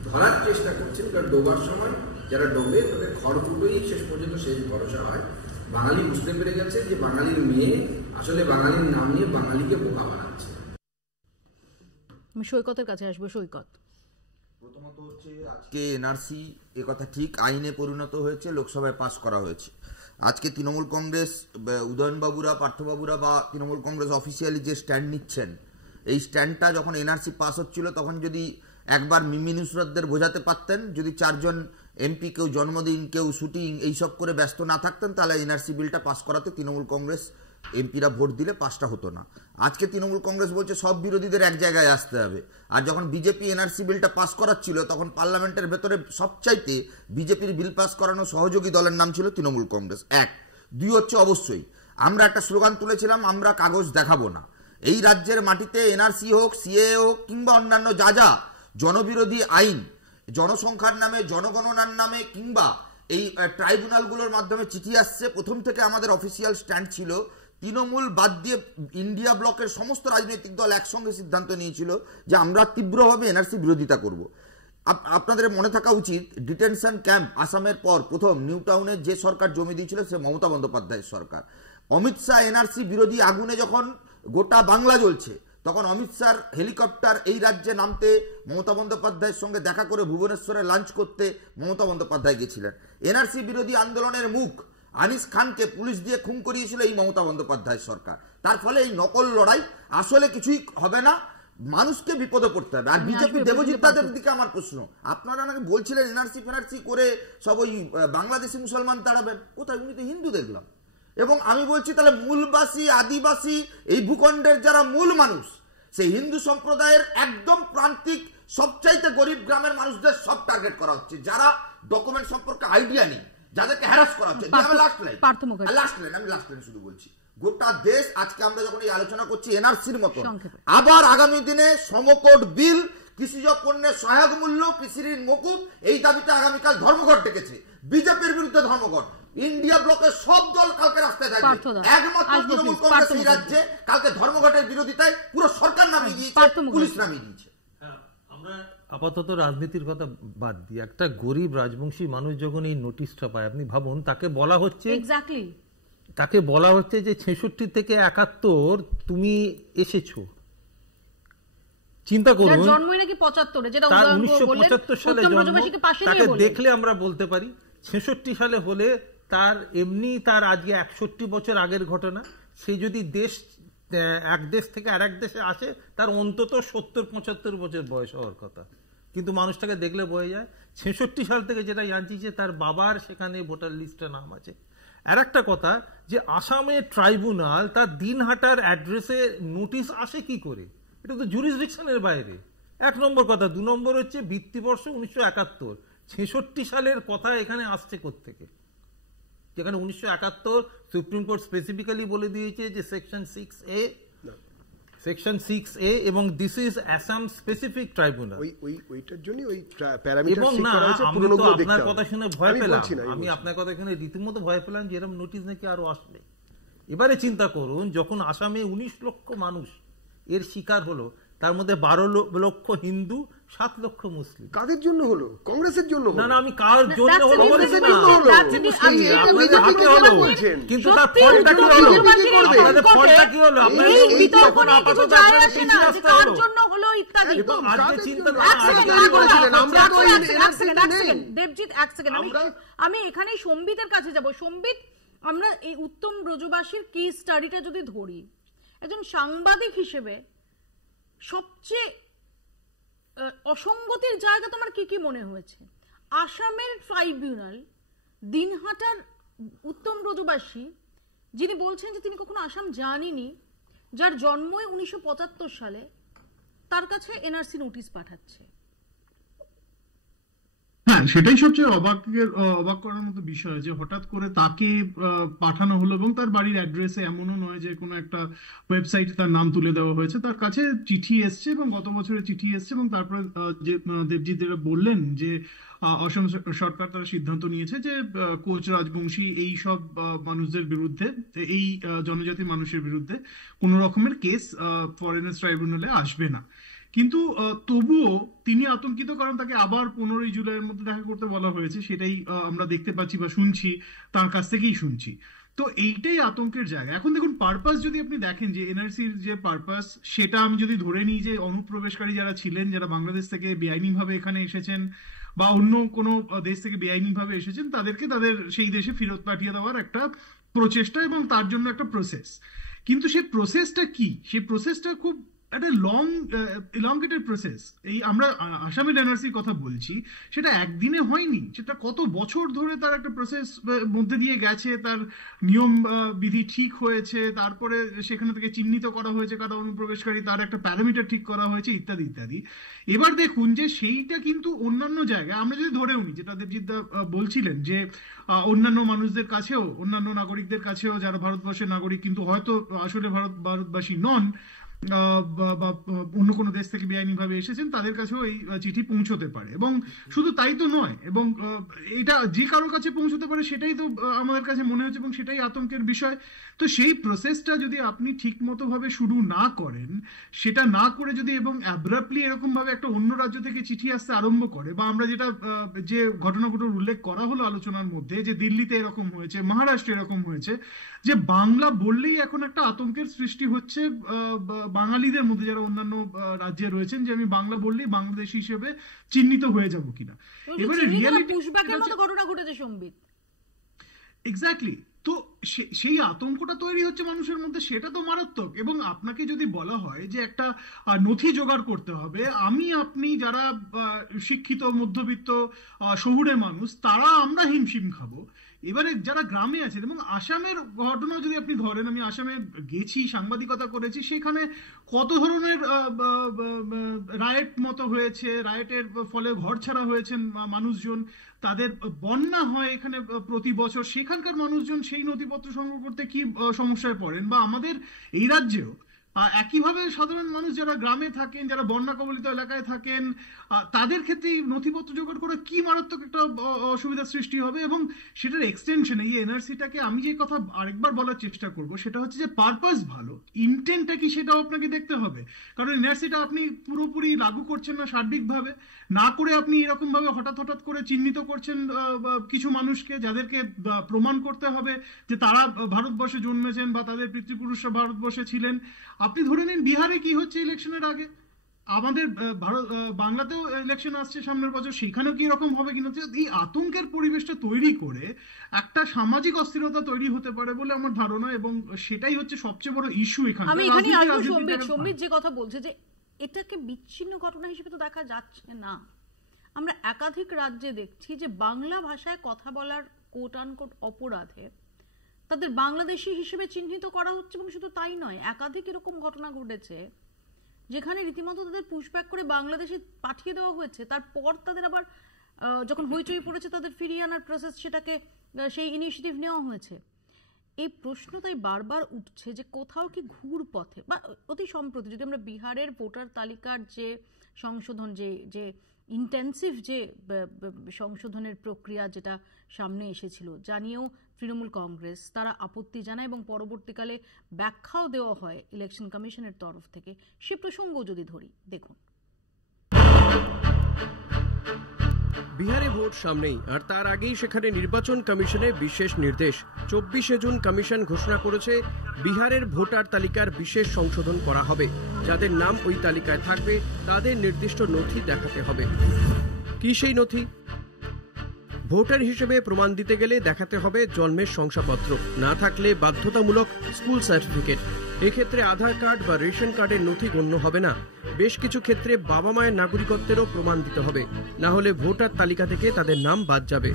ধরার চেষ্টা করছেন, কারণ ডোবার সময় যারা ডোবে তাদের খড়কুটোই শেষ পর্যন্ত শেষ ভরসা হয়। বাঙালি বুঝতে পেরে গেছে যে বাঙালির মেয়ে আসলে বাঙালির নাম নিয়ে বাঙালিকে বোকা বানাচ্ছে। আমি সৈকতের কাছে আসবো। সৈকত, প্রথমত হচ্ছে আজকে এনআরসি একথা ঠিক আইনে পরিণত হয়েছে, লোকসভায় পাস করা হয়েছে। আজকে তৃণমূল কংগ্রেস, উদয়নবাবুরা, পার্থবাবুরা বা তৃণমূল কংগ্রেস অফিসিয়ালি যে স্ট্যান্ড নিচ্ছেন, এই স্ট্যান্ডটা যখন এনআরসি পাস হচ্ছিল তখন যদি একবার মিমি নুসরতদের বোঝাতে পারতেন, যদি 4 জন এমপি কেউ জন্মদিন কেউ শুটিং এইসব করে ব্যস্ত না থাকতেন, তাহলে এনআরসি বিলটা পাস করাতে তৃণমূল কংগ্রেস এমপিরা ভোট দিলে পাসটা হতো না। আজকে তৃণমূল কংগ্রেস বলছে সব বিরোধীদের এক জায়গায় আসতে হবে, আর যখন বিজেপি এনআরসি বিলটা পাস করাচ্ছিল তখন পার্লামেন্টের ভেতরে সবচাইতে বিজেপির বিল পাস করানো সহযোগী দলের নাম ছিল তৃণমূল কংগ্রেস। 1, 2 হচ্ছে অবশ্যই আমরা একটা স্লোগান তুলেছিলাম, আমরা কাগজ দেখাবো না। এই রাজ্যের মাটিতে এনআরসি হোক, সিএ হোক কিংবা অন্যান্য যা যা জনবিরোধী আইন, জনসংখ্যার নামে, জনগণনার নামে কিংবা এই ট্রাইব্যুনালগুলোর মাধ্যমে চিঠি আসছে, প্রথম থেকে আমাদের অফিসিয়াল স্ট্যান্ড ছিল তৃণমূল বাদ দিয়ে ইন্ডিয়া ব্লকের সমস্ত রাজনৈতিক দল একসঙ্গে সিদ্ধান্ত নিয়েছিল যে আমরা তীব্রভাবে এনআরসি বিরোধিতা করব। আপনাদের মনে থাকা উচিত, ডিটেনশন ক্যাম্প আসামের পর প্রথম নিউ টাউনে যে সরকার জমি দিয়েছিল সে মমতা বন্দ্যোপাধ্যায়ের সরকার। অমিত শাহ এনআরসি বিরোধী আগুনে যখন গোটা বাংলা জ্বলছে তখন অমিত শাহর হেলিকপ্টার এই রাজ্যে নামতে মমতা বন্দ্যোপাধ্যায়ের সঙ্গে দেখা করে ভুবনেশ্বরে লাঞ্চ করতে মমতা বন্দ্যোপাধ্যায় গেছিলেন। এনআরসি বিরোধী আন্দোলনের মুখ আনিস খানকে পুলিশ দিয়ে খুন করিয়েছিল এই মমতা বন্দ্যোপাধ্যায় সরকার। তার ফলে এই নকল লড়াই আসলে কিছুই হবে না, মানুষকে বিপদে পড়তে হবে। আর বিজেপি দেবজিৎ তাদের দিকে আমার প্রশ্ন, আপনারা নাকি বলছিলেন এনআরসি করে সব ওই বাংলাদেশি মুসলমান তাড়াবেন, কোথায়? উনি তো হিন্দু দেখলাম। এবং আমি বলছি তাহলে মূলবাসী, আদিবাসী, এই ভূখণ্ডের যারা মূল মানুষ, সেই হিন্দু সম্প্রদায়ের একদম প্রান্তিক সবচাইতে গরিব গ্রামের মানুষদের সব টার্গেট করা হচ্ছে, যারা ডকুমেন্ট সম্পর্কে আইডিয়া নেই, যাদেরকে হ্যারাস করা হচ্ছে। আমি লাস্ট লাইন শুধু বলছি, গোটা দেশ আজকে আমরা যখন এই আলোচনা করছি এনআরসির মতো, আবার আগামী দিনে সমকোট বিল, কৃষিজ পণ্যের সহায়ক মূল্য, কৃষি ঋণ মকুব, এই দাবিতে আগামীকাল ধর্মঘট ডেকেছে। বিজেপির বিরুদ্ধে ধর্মঘট, ইন্ডিয়া ব্লকের সব দল কালকে রাস্তায় থাকবে, একমাত্র তৃণমূল কংগ্রেস এই রাজ্যে কালকে ধর্মঘটের বিরোধিতায় পুরো সরকার নামিয়ে দিয়েছে, পুলিশ নামিয়ে দিয়েছে। আপাতত রাজনীতির কথা বাদ দিয়ে একটা গরিব রাজবংশী মানুষ যখন এই নোটিশটা পায়, আপনি ভাবুন, তাকে বলা হচ্ছে যে 66 থেকে 71 তুমি এসেছো। চিন্তা করুন, 1975 সালে জন্ম, তাকে দেখলে আমরা বলতে পারি 66 সালে হলে তার এমনি তার আজকে 61 বছর আগের ঘটনা। সে যদি এক দেশ থেকে আরেক দেশে আসে তার অন্তত 70-75 বছর বয়স হওয়ার কথা, কিন্তু মানুষটাকে দেখলে বোঝা যায় 66 সাল থেকে যেটা জানছি যে তার বাবার সেখানে ভোটার লিস্টে নাম আছে। আর একটা কথা যে আসামের ট্রাইব্যুনাল তার দিনহাটার অ্যাড্রেসে নোটিশ আসে কি করে, এটা তো জুরিসডিকশনের বাইরে, 1 নম্বর কথা। 2 নম্বর হচ্ছে ভিত্তিবর্ষ 1971, 66 সালের কথা এখানে আসছে কোত্থেকে, যেখানে 1971 সুপ্রিম কোর্ট স্পেসিফিক্যালি বলে দিয়েছে যে সেকশন 6A সেকশন 6A এবং this is Assam specific tribunal. ওইটার জন্য ওই প্যারামিটার এবং ঠিক না, করা হয়েছে। আমি তো আপনার কথা শুনে ভয় পেলাম, আমি আপনার কথা শুনে রীতিমতো ভয় পেলাম যে এরকম নোটিশ নাকি আরো আসবে। এবারে চিন্তা করুন, যখন আসামে 19 লক্ষ মানুষ এর শিকার হলো, তার মধ্যে 12 লক্ষ হিন্দু, 7 লক্ষ মুসলিম। কাদের জন্য হলো? কংগ্রেসের জন্য হলো? না না, আমি কার জন্য হলো বলছি না, কিন্তু তার ফলটা কি হলো? আপনাদের ফলটা কি হলো? আপনাদের বিতর্ক আপাতত কার জন্য হলো ইত্যাদি। আজকে চিন্তা দেবজিৎ, এক সেকেন্ড, আমি এখানে সম্বিতের কাছে যাব। সম্বিত, আমরা এই উত্তম ব্রজবাসীর কেস স্টাডিটা যদি ধরি, একজন সাংবাদিক হিসেবে সবচেয়ে অসঙ্গতির জায়গা তোমার কি কি মনে হয়েছে? আসামের ট্রাইব্যুনাল দিনহাটার উত্তম ব্রজবাসী, যিনি বলছেন যে তিনি কখনো আসাম জানেনি, যার জন্মই 1975 সালে, তার কাছে এনআরসি নোটিশ পাঠাচ্ছে। হ্যাঁ, সেটাই সবচেয়ে অবাক করার মতো বিষয়, যে হঠাৎ করে তাকে পাঠানো হলো এবং তার বাড়ির অ্যাড্রেসে, এমনও নয় যে কোনো একটা ওয়েবসাইটে তার নাম তুলে দেওয়া হয়েছে, তার কাছে চিঠি এসছে এবং গত বছরের চিঠি এসছে। এবং তারপরে যে দেবজিৎ বললেন যে অসম সরকার তারা সিদ্ধান্ত নিয়েছে যে কোচ রাজবংশী এই সব মানুষদের বিরুদ্ধে, এই জনজাতি মানুষের বিরুদ্ধে কোনো রকমের কেস ফরেনার্স ট্রাইব্যুনালে আসবে না। কিন্তু তবুও তিনি আতঙ্কিত, কারণ তাকে আবার 15 জুলাইয়ের মধ্যে দেখা করতে বলা হয়েছে। সেটাই আমরা দেখতে পাচ্ছি বা শুনছি, তার কাছ থেকেই শুনছি। তো এইটাই আতঙ্কের জায়গা। এখন দেখুন, পারপাস যদি আপনি দেখেন যে এনআরসির যে পারপাস, সেটা আমি যদি ধরে নিই যে অনুপ্রবেশকারী যারা ছিলেন, যারা বাংলাদেশ থেকে বেআইনিভাবে এখানে এসেছেন বা অন্য কোনো দেশ থেকে বেআইনিভাবে এসেছেন, তাদেরকে তাদের সেই দেশে ফেরত পাঠিয়ে দেওয়ার একটা প্রচেষ্টা এবং তার জন্য একটা প্রসেস। কিন্তু সেই প্রসেসটা কি? সেই প্রসেসটা খুব একটা এলংগেটেড প্রসেস। এই আমরা আসামের এনআরসির কথা বলছি, সেটা একদিনে হয়নি, সেটা কত বছর ধরে তার একটা প্রসেস মধ্যে দিয়ে গেছে, তার নিয়ম বিধি ঠিক হয়েছে, তারপরে সেখানে থেকে চিহ্নিত করা হয়েছে কারা অনুপ্রবেশকারী, তার একটা প্যারামিটার ঠিক করা হয়েছে, ইত্যাদি ইত্যাদি। এবার দেখুন যে সেইটা কিন্তু অন্যান্য জায়গায় আমরা যদি ধরেও নিই, যেটা দেবজিৎদা বলছিলেন যে অন্যান্য মানুষদের কাছেও, অন্যান্য নাগরিকদের কাছেও, যারা ভারতবর্ষের নাগরিক কিন্তু হয়তো আসলে ভারতবাসী নন বা অন্য কোনো দেশ থেকে বেআইনিভাবে এসেছেন, তাদের কাছেও এই চিঠি পৌঁছতে পারে। এবং শুধু তাই তো নয়, এবং এটা যে কারোর কাছে পৌঁছতে পারে সেটাই তো আমাদের কাছে মনে হচ্ছে এবং সেটাই আতঙ্কের বিষয়। তো সেই প্রসেসটা যদি আপনি ঠিক মতো ভাবে শুরু না করেন, সেটা না করে যদি এবং অ্যাব্রাপ্টলি এরকম ভাবে একটা অন্য রাজ্য থেকে চিঠি আসতে আরম্ভ করে, বা আমরা যেটা যে ঘটনাগুলোর উল্লেখ করা হলো আলোচনার মধ্যে, যে দিল্লিতে এরকম হয়েছে, মহারাষ্ট্রে এরকম হয়েছে, যে বাংলা বললেই এখন একটা আতঙ্কের সৃষ্টি হচ্ছে বাঙালিদের মধ্যে, যারা অন্যান্য রাজ্যে রয়েছেন, যে আমি বাংলা বললেই বাংলাদেশী হিসেবে চিহ্নিত হয়ে যাব কিনা। এবারে রিয়ালিটি ঘটনা ঘটেছে সম্বিত, এক্স্যাক্টলি। তো সেই আতঙ্কটা তৈরি হচ্ছে মানুষের মধ্যে, সেটা তো মারাত্মক। এবং আপনাকে যদি বলা হয় যে একটা নথি জোগাড় করতে হবে, আপনি যারা শিক্ষিত মধ্যবিত্ত শহুরে মানুষ, তারা আমরা হিমশিম খাবো। এবারে যারা গ্রামে আছেন, এবং আসামের ঘটনা যদি আপনি ধরেন, আমি আসামে গেছি, সাংবাদিকতা করেছি, সেখানে কত ধরনের রায়েট মতো হয়েছে, রায়েটের ফলে ঘর ছাড়া হয়েছেন মানুষজন, তাদের বন্যা হয় এখানে প্রতি বছর, সেখানকার মানুষজন সেই নথিপত্র সংগ্রহ করতে কি সমস্যায় পড়েন। বা আমাদের এই রাজ্যেও একইভাবে সাধারণ মানুষ যারা গ্রামে থাকেন, যারা বন্যা কবলিত এলাকায় থাকেন, তাদের ক্ষেত্রে নথিপত্র জোগাড় করে কি মারাত্মক একটা অসুবিধার সৃষ্টি হবে। এবং সেটার এক্সটেনশন, এই এনআরসিটাকে আমি যে কথা আরেকবার বলার চেষ্টা করব, সেটা হচ্ছে যে পারপাস ভালো, ইন্টেন্টটা কি সেটাও আপনাকে দেখতে হবে। কারণ এনআরসিটা আপনি পুরোপুরি লাগু করছেন না সার্বিকভাবে, না করে আপনি এরকম ভাবে হঠাৎ করে চিহ্নিত করছেন কিছু মানুষকে, যাদেরকে প্রমাণ করতে হবে যে তারা ভারতবর্ষে জন্মেছেন বা তাদের পিতৃপুরুষরা ভারতবর্ষে ছিলেন। আপনি ধরে নিন বিহারে কি হচ্ছে ইলেকশনের আগে, আমাদের বাংলাতেও ইলেকশন আসছে সামনের বছর, সেখানেও কি এরকম হবে কিনা। এই আতঙ্কের পরিবেশটা তৈরি করে একটা সামাজিক অস্থিরতা তৈরি হতে পারে বলে আমার ধারণা, এবং সেটাই হচ্ছে সবচেয়ে বড় ইস্যু এখানে। আমি এখানে আসবো সম্বিত যে কথা বলছে, যে এটাকে বিচ্ছিন্ন ঘটনা হিসেবে তো দেখা যাচ্ছে না। আমরা একাধিক রাজ্যে দেখছি যে বাংলা ভাষায় কথা বলার কোট আনকোট অপরাধে তাদের বাংলাদেশি হিসেবে চিহ্নিত করা হচ্ছে। এবং শুধু তাই নয়, একাধিক এরকম ঘটনা ঘটেছে যেখানে রীতিমতো তাদের পুশব্যাক করে বাংলাদেশে পাঠিয়ে দেওয়া হয়েছে, তারপর তাদের আবার যখন হইচই পড়েছে তাদের ফিরিয়ে আনার প্রসেস, সেটাকে সেই ইনিশিয়েটিভ নেওয়া হয়েছে। এই প্রশ্ন তাই বারবার উঠছে যে কোথাও কি ঘুর পথে বা অতি সম্প্রতি যদি আমরা বিহারের ভোটার তালিকার যে সংশোধন যে ইন্টেন্সিভ যে সংশোধনের প্রক্রিয়া যেটা সামনে এসেছিল জানিয়েও তৃণমূল কংগ্রেস তারা আপত্তি জানায় এবং পরবর্তীকালে ব্যাখ্যাও দেওয়া হয় ইলেকশন কমিশনের তরফ থেকে, সে প্রসঙ্গও যদি ধরি দেখুন। বিহারে ভোট সামনেই, আর তার আগেই সেখানে নির্বাচন কমিশনের বিশেষ নির্দেশ। 24শে জুন কমিশন ঘোষণা করেছে বিহারের ভোটার তালিকার বিশেষ সংশোধন করা হবে। যাদের নাম ওই তালিকায় থাকবে তাদের নির্দিষ্ট নথি দেখাতে হবে। কি সেই নথি? ভোটার হিসেবে প্রমাণ দিতে গেলে দেখাতে হবে জন্মের শংসাপত্র, না থাকলে বাধ্যতামূলক স্কুল সার্টিফিকেট। এক্ষেত্রে আধার কার্ড বা রেশন কার্ডের নথি গণ্য হবে না। বেশ কিছু ক্ষেত্রে বাবা মায়ের নাগরিকত্বেরও প্রমাণ দিতে হবে, না হলে ভোটার তালিকা থেকে তাদের নাম বাদ যাবে।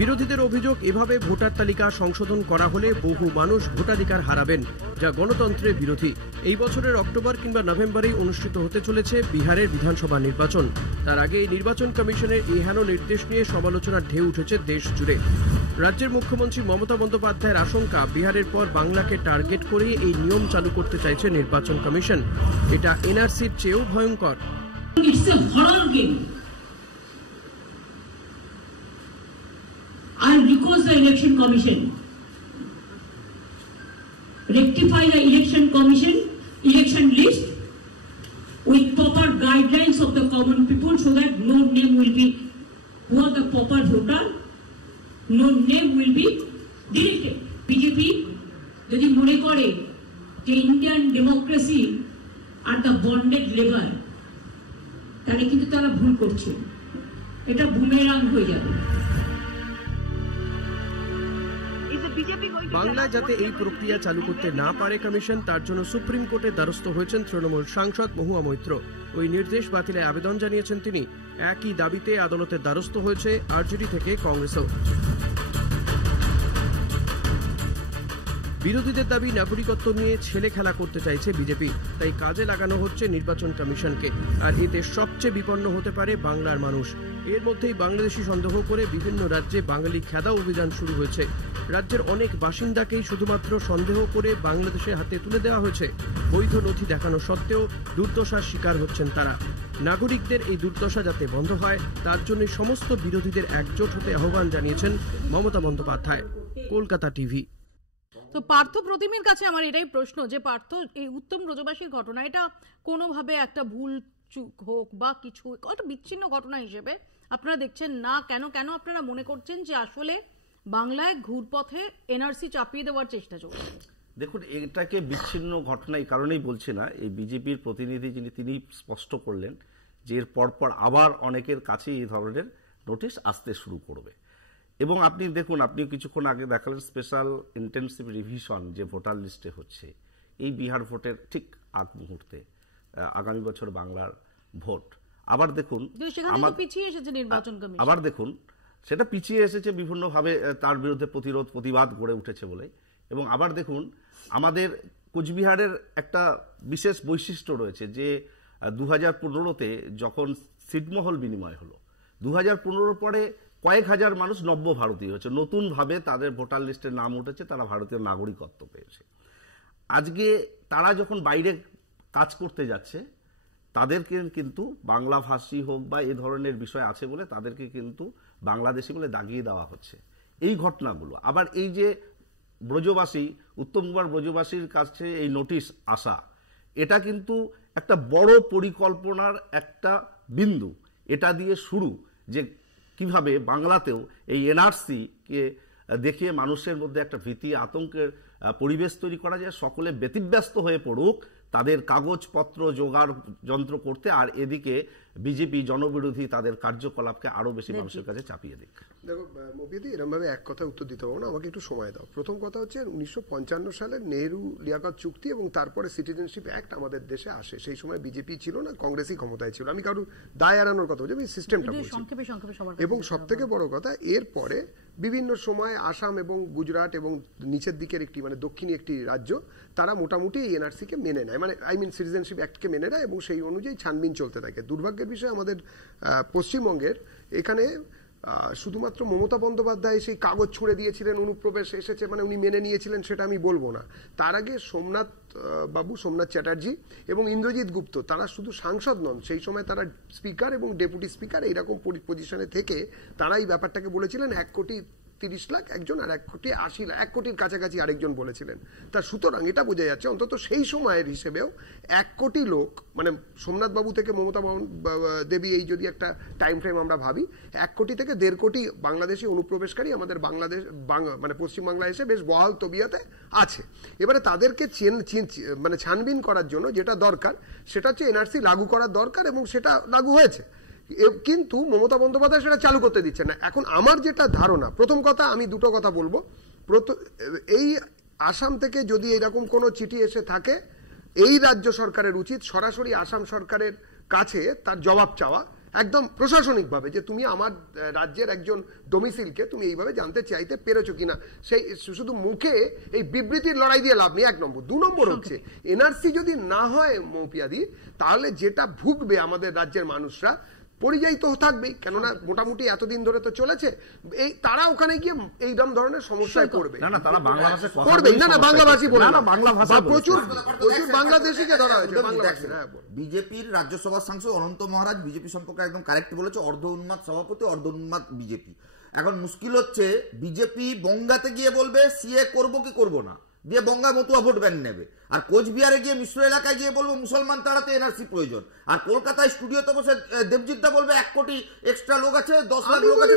বিরোধীদের অভিযোগ, এভাবে ভোটার তালিকা সংশোধন করা হলে বহু মানুষ ভোটাধিকার হারাবেন, যা গণতন্ত্রের বিরোধী। এই বছরের অক্টোবর কিংবা নভেম্বরেই অনুষ্ঠিত হতে চলেছে বিহারের বিধানসভা নির্বাচন। তার আগে এই নির্বাচন কমিশনের এহেন নির্দেশ নিয়ে সমালোচনার ঢেউ উঠেছে দেশ জুড়ে। রাজ্যের মুখ্যমন্ত্রী মমতা বন্দ্যোপাধ্যায়ের আশঙ্কা, বিহারের পর বাংলাকে টার্গেট করে এই নিয়ম চালু করতে চাইছে নির্বাচন কমিশন। এটা এনআরসির চেয়েও ভয়ঙ্কর। I request the Election Commission rectify the election list with proper guidelines of the common people so that no name will be who are the proper voter, no name will be deleted. BJP যদি মনে করে যে Indian democracy are the bonded labour, তাহলে কিন্তু তারা ভুল করছে, এটা বুমেরাং হয়ে যাবে। বাংলায় যাতে এই প্রক্রিয়া চালু করতে না পারে কমিশন, তার জন্য সুপ্রিম কোর্টের দ্বারস্থ হয়েছেন তৃণমূল সাংসদ মহুয়া মৈত্র। ওই নির্দেশ বাতিলে আবেদন জানিয়েছেন তিনি। একই দাবিতে আদালতের দ্বারস্থ হয়েছে আরজেডি থেকে কংগ্রেসও। বিরোধীদের দাবি, নাগরিকত্ব নিয়ে ছেলে খেলা করতে চাইছে বিজেপি, তাই কাজে লাগানো হচ্ছে নির্বাচন কমিশনকে। আর এতে সবচেয়ে বিপন্ন হতে পারে বাংলার মানুষ। এর মধ্যেই বাংলাদেশি সন্দেহ করে বিভিন্ন রাজ্যে বাঙালি খেদা অভিযান শুরু হয়েছে। রাজ্যের অনেক বাসিন্দাকেই শুধুমাত্র সন্দেহ করে বাংলাদেশের হাতে তুলে দেওয়া হয়েছে। বৈধ নথি দেখানো সত্ত্বেও দুর্দশার শিকার হচ্ছেন তারা। নাগরিকদের এই দুর্দশা যাতে বন্ধ হয়, তার জন্য সমস্ত বিরোধীদের একজোট হতে আহ্বান জানিয়েছেন মমতা বন্দ্যোপাধ্যায়। কলকাতা টিভি। তো পার্থ প্রতিমের কাছে আমার এটাই প্রশ্ন যে পার্থ, এই উত্তম ব্রজবাসীর ঘটনা, এটা কোনোভাবে একটা ভুল চুক হোক বা কিছু একটা বিচ্ছিন্ন ঘটনা হিসেবে আপনারা দেখছেন না কেন? কেন আপনারা মনে করছেন যে আসলে বাংলায় ঘুরপথে এনআরসি চাপিয়ে দেওয়ার চেষ্টা চলছে? দেখুন, এটাকে বিচ্ছিন্ন ঘটনা এই কারণেই বলছে না, এই বিজেপির প্রতিনিধি তিনি স্পষ্ট করলেন যে এর পরপর আবার অনেকের কাছে এই ধরনের নোটিশ আসতে শুরু করবে। এবং আপনি দেখুন, আপনি কিছুক্ষণ আগে দেখালেন স্পেশাল ইন্টেন্সিভ রিভিশন যে ভোটার লিস্টে হচ্ছে এই বিহার ভোটের ঠিক আগ মুহূর্তে, আগামী বছর বাংলার ভোট। আবার দেখুন আবার দেখুন সেটা পিছিয়ে এসেছে বিভিন্নভাবে, তার বিরুদ্ধে প্রতিবাদ গড়ে উঠেছে বলে। এবং আবার দেখুন, আমাদের কোচবিহারের একটা বিশেষ বৈশিষ্ট্য রয়েছে যে 2015-তে যখন ছিটমহল বিনিময় হলো, 2015 পরে কয়েক হাজার মানুষ নব্য ভারতীয় হয়েছে, নতুনভাবে তাদের ভোটার লিস্টের নাম উঠেছে, তারা ভারতীয় নাগরিকত্ব পেয়েছে। আজকে তারা যখন বাইরে কাজ করতে যাচ্ছে, তাদেরকে কিন্তু বাংলাভাষী হোক বা এই ধরনের বিষয় আছে বলে তাদেরকে কিন্তু বাংলাদেশি বলে দাগিয়ে দেওয়া হচ্ছে। এই ঘটনাগুলো আবার এই যে ব্রজবাসী, উত্তম কুমার ব্রজবাসীর কাছে এই নোটিশ আসা, এটা কিন্তু একটা বড় পরিকল্পনার একটা বিন্দু। এটা দিয়ে শুরু যে কিভাবে বাংলাতেও এই এনআরসিকে দেখিয়ে মানুষের মধ্যে একটা ভীতি আতঙ্কের পরিবেশ তৈরি করা যায়, সকলে ব্যতিব্যস্ত হয়ে পড়ুক তাদের কাগজপত্র জোগাড় যন্ত্র করতে, আর এদিকে বিজেপি জনবিরোধী তাদের কার্যকলাপকে আরো বেশি মানুষের কাছে চাপিয়ে দিক। দেখো মফিদি, এরকম ভাবে এক কথা উত্তর দিতে পারবো না, আমাকে একটু সময় দাও। প্রথম কথা হচ্ছে 1955 সালের নেহরু লিয়াকত চুক্তি এবং তারপরে সিটিজেনশিপ অ্যাক্ট আমাদের দেশে আসে। সেই সময় বিজেপি ছিল না, কংগ্রেসই ক্ষমতায় ছিল। আমি কারো দায় এড়ানোর কথা বলছি, আমি সিস্টেমটা বলছি। এবং সব থেকে বড় কথা, এরপরে বিভিন্ন সময় আসাম এবং গুজরাট এবং নিচের দিকের একটি মানে দক্ষিণী একটি রাজ্য, তারা মোটামুটি এই এনআরসিকে মেনে নেয়, মানে সিটিজেনশিপ অ্যাক্টকে মেনে নেয় এবং সেই অনুযায়ী ছানবিন চলতে থাকে। দুর্ভাগ্যের বিষয় আমাদের পশ্চিমবঙ্গের এখানে শুধুমাত্র মমতা বন্দ্যোপাধ্যায় সেই কাগজ ছুড়ে দিয়েছিলেন, অনুপ্রবেশ এসেছে মানে উনি মেনে নিয়েছিলেন, সেটা আমি বলবো না। তার আগে সোমনাথ চ্যাটার্জি এবং ইন্দ্রজিৎ গুপ্ত, তারা শুধু সাংসদ নন, সেই সময় তারা স্পিকার এবং ডেপুটি স্পিকার এইরকম পজিশনে থেকে তারা এই ব্যাপারটাকে বলেছিলেন 1,30,00,000 একজন, আর 1,80,00,000, 1 কোটির কাছাকাছি আরেকজন বলেছিলেন। তা সুতরাং এটা বোঝা যাচ্ছে অন্তত সেই সময়ের হিসেবেও 1 কোটি লোক, মানে সোমনাথ বাবু থেকে মমতা দেবী, এই যদি একটা টাইম ফ্রেম আমরা ভাবি, 1 কোটি থেকে 1.5 কোটি বাংলাদেশি অনুপ্রবেশকারী আমাদের বাংলাদেশ মানে পশ্চিমবাংলা এসে বেশ বহাল তবিয়াতে আছে। এবারে তাদেরকে মানে ছানবিন করার জন্য যেটা দরকার সেটা হচ্ছে এনআরসি লাগু করার দরকার, এবং সেটা লাগু হয়েছে, কিন্তু মমতা বন্দ্যোপাধ্যায় সেটা চালু করতে দিচ্ছে না। এখন আমার যেটা ধারণা, প্রথম কথা আমি দুটো কথা বলবো। এই আসাম থেকে যদি এরকম কোনো চিঠি এসে থাকে, এই রাজ্য সরকারের উচিত সরাসরি আসাম সরকারের কাছে তার জবাব চাওয়া, একদম প্রশাসনিকভাবে, যে তুমি আমার রাজ্যের একজন ডোমিসিলকে তুমি এইভাবে জানতে চাইতে পেরেছো কিনা। সেই শুধু মুখে এই বিবৃতির লড়াই দিয়ে লাভ নেই, 1 নম্বর। 2 নম্বর হচ্ছে এনআরসি যদি না হয় মৌপিয়াদি, তাহলে যেটা ভুগবে আমাদের রাজ্যের মানুষরা, পরিযায়ী তো থাকবেই, কেননা মোটামুটি এতদিন ধরে তো চলেছে, এই তারা ওখানে গিয়ে এইরকম ধরনের সমস্যায় পড়বে। না তারা বাংলা ভাষায় পড়বে না, বাংলা ভাষী বলে না, বাংলা ভাষা প্রচুর বাংলাদেশিকে ধরা হয়েছে বাংলাদেশি। বিজেপির রাজ্যসভা সাংসদ অনন্ত মহারাজ বিজেপি সম্পর্কে একদম কারেক্ট বলেছে, অর্ধ উন্মাদ সভাপতি, অর্ধ উন্মাদ বিজেপি। এখন মুশকিল হচ্ছে বিজেপি বঙ্গাতে গিয়ে বলবে সিএ করবো কি করবো না, দিয়ে বঙ্গা মতুয়া ভোট ব্যান নেবে, আর কোচবিহারে গিয়ে মিশ্র এলাকায় গিয়ে বলবো মুসলমান তাড়াতে এনআরসি প্রয়োজন, আর কলকাতায় স্টুডিওতে বসে দেবজিৎদা বলবে 1 কোটি এক্সট্রা লোক আছে, 10 লাখ লোক আছে।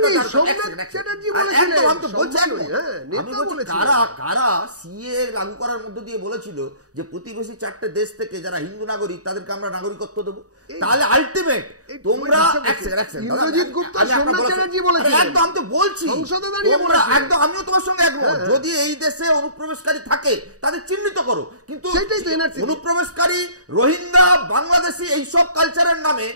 কারা সিএ লাগু করার মধ্যে দিয়ে বলেছিল যে প্রতিবেশী 4টে দেশ থেকে যারা হিন্দু নাগরিক তাদেরকে আমরা নাগরিকত্ব দেবো, তাহলে আলটিমেট তোমরা একদম তো বলছি একদম, আমিও তোমার সঙ্গে একমত, যদি এই দেশে অনুপ্রবেশকারী থাকে তাদের চিহ্নিত করো, কিন্তু অনুপ্রবেশকারী রোহিঙ্গা বাংলাদেশি এইসব কালচারের নামে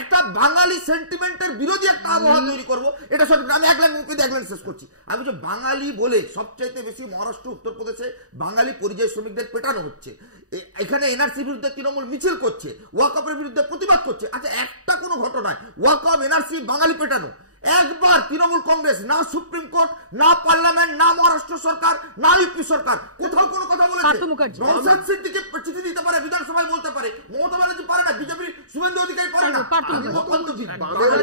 একটা বাঙালি সেন্টিমেন্টের বিরোধী একটা আবহাওয়া তৈরি করবো, এটা সঠিক। আমি 1 লাখ মুখে 1 লাখ শেষ করছি। আমি যে বাঙালি বলে সবচাইতে বেশি মহারাষ্ট্র উত্তরপ্রদেশে বাঙালি পরিযায়ী শ্রমিকদের পেটানো হচ্ছে, এখানে এনআরসির বিরুদ্ধে তৃণমূল মিছিল করছে, ওয়াকআপের বিরুদ্ধে প্রতিবাদ করছে। আচ্ছা, একটা কোনো ঘটনায় ওয়াকআপ এনআরসি বাঙালি পেটানো, একবার তৃণমূল কংগ্রেস, না সুপ্রিম কোর্ট, না পার্লামেন্ট, না মহারাষ্ট্র সরকার, না ইউপি সরকার কোথাও কোনো কথা বলেছে? নওশাদ সিদ্দিকী চিঠি দিতে পারে, বিধানসভায় বলতে পারে, মমতা ব্যানার্জি পারে না, বিজেপি শুভেন্দু অধিকারী পারে না,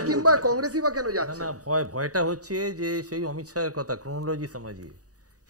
কিংবা কংগ্রেসই বা কেন যাচ্ছে না? ভয়টা হচ্ছে যে সেই অমিত শাহের কথা ক্রোনোলজি সমাজে,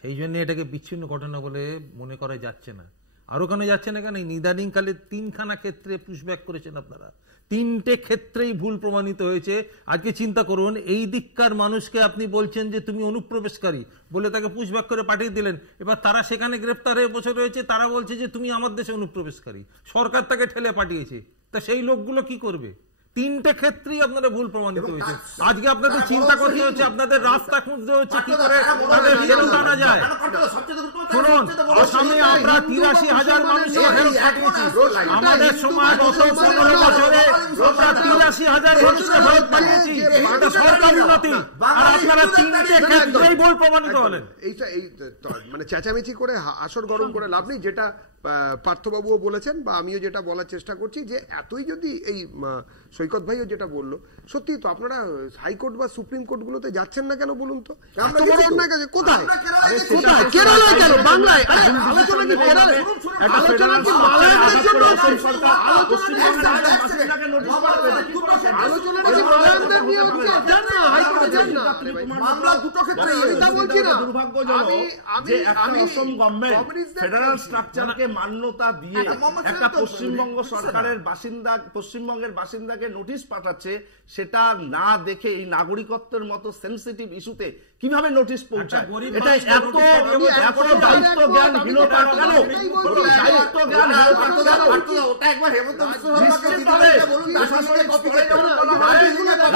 সেই জন্য এটাকে বিচ্ছিন্ন ঘটনা বলে মনে করা যাচ্ছে না। আরো কেন যাচ্ছে না কেন? ইদানিংকালে 3খানা ক্ষেত্রে পুশব্যাক করেছেন আপনারা, 3টে ক্ষেত্রেই ভুল প্রমাণিত হয়েছে। আজকে চিন্তা করুন, এই দিককার মানুষকে আপনি বলছেন যে তুমি অনুপ্রবেশকারী বলে তাকে পুশব্যাক করে পাঠিয়ে দিলেন, এবার তারা সেখানে গ্রেপ্তার হয়ে বসে রয়েছে, তারা বলছে যে তুমি আমার দেশে অনুপ্রবেশকারী, সরকার তাকে ঠেলে পাঠিয়েছে। তা সেই লোকগুলো কি করবে? 3টে ক্ষেত্রেই আপনারা ভুল প্রমাণিত হয়েছে। আজকে আপনাদের চিন্তা করতে হচ্ছে, আপনাদের রাস্তা খুঁজতে হচ্ছে কি করে তাদের ফেরত আনা যায়। শুনুন, আসামে আমরা 83,000 মানুষকে ফেরত পাঠিয়েছি। আমাদের সমাজ গত 15 বছরে আমরা 83,000 মানুষকে ফেরত পাঠিয়েছি, এটা সরকারি উন্নতি। আর আপনারা 3টে ক্ষেত্রেই ভুল প্রমাণিত হলেন। এইটা মানে চেঁচামেচি করে আসর গরম করে লাভ নেই। যেটা পার্থবাবুও বলেছেন বা আমিও যেটা বলার চেষ্টা করছি, যে এতই যদি এই সৈকত ভাইও যেটা বললো, সত্যি তো আপনারা হাইকোর্ট বা সুপ্রিম কোর্ট গুলোতে যাচ্ছেন না কেন বলুন তো? কোথায়? কেরালায় কেন? বাংলায় আলোচনা কি? আলোচনা কি মালায়ালদের জন্য? আলোচনা কি মালায়ালদের নিয়ে হচ্ছে? যান না হাইকোর্টে, যান না। মামলা দুটো ক্ষেত্রে এটা বলছি না। দুর্ভাগ্যজনক যে একটা অসম গভর্নমেন্ট ফেডারেল স্ট্রাকচারকে মান্যতা দিয়ে একটা পশ্চিমবঙ্গ সরকারের বাসিন্দা, পশ্চিমবঙ্গের বাসিন্দাকে নোটিশ পাঠাচ্ছে, সেটা না দেখে এই নাগরিকত্বের মতো সেনসিটিভ ইস্যুতে কিভাবে নোটিশ পৌঁছায়? এটা এত দায়িত্ব জ্ঞানহীনতা কেন? দায়িত্ব জ্ঞানহীনতা কেন? ওটা একবার হেমন্ত বিশ্ব শর্মাকে প্রশাসনের কপি করতে হবে,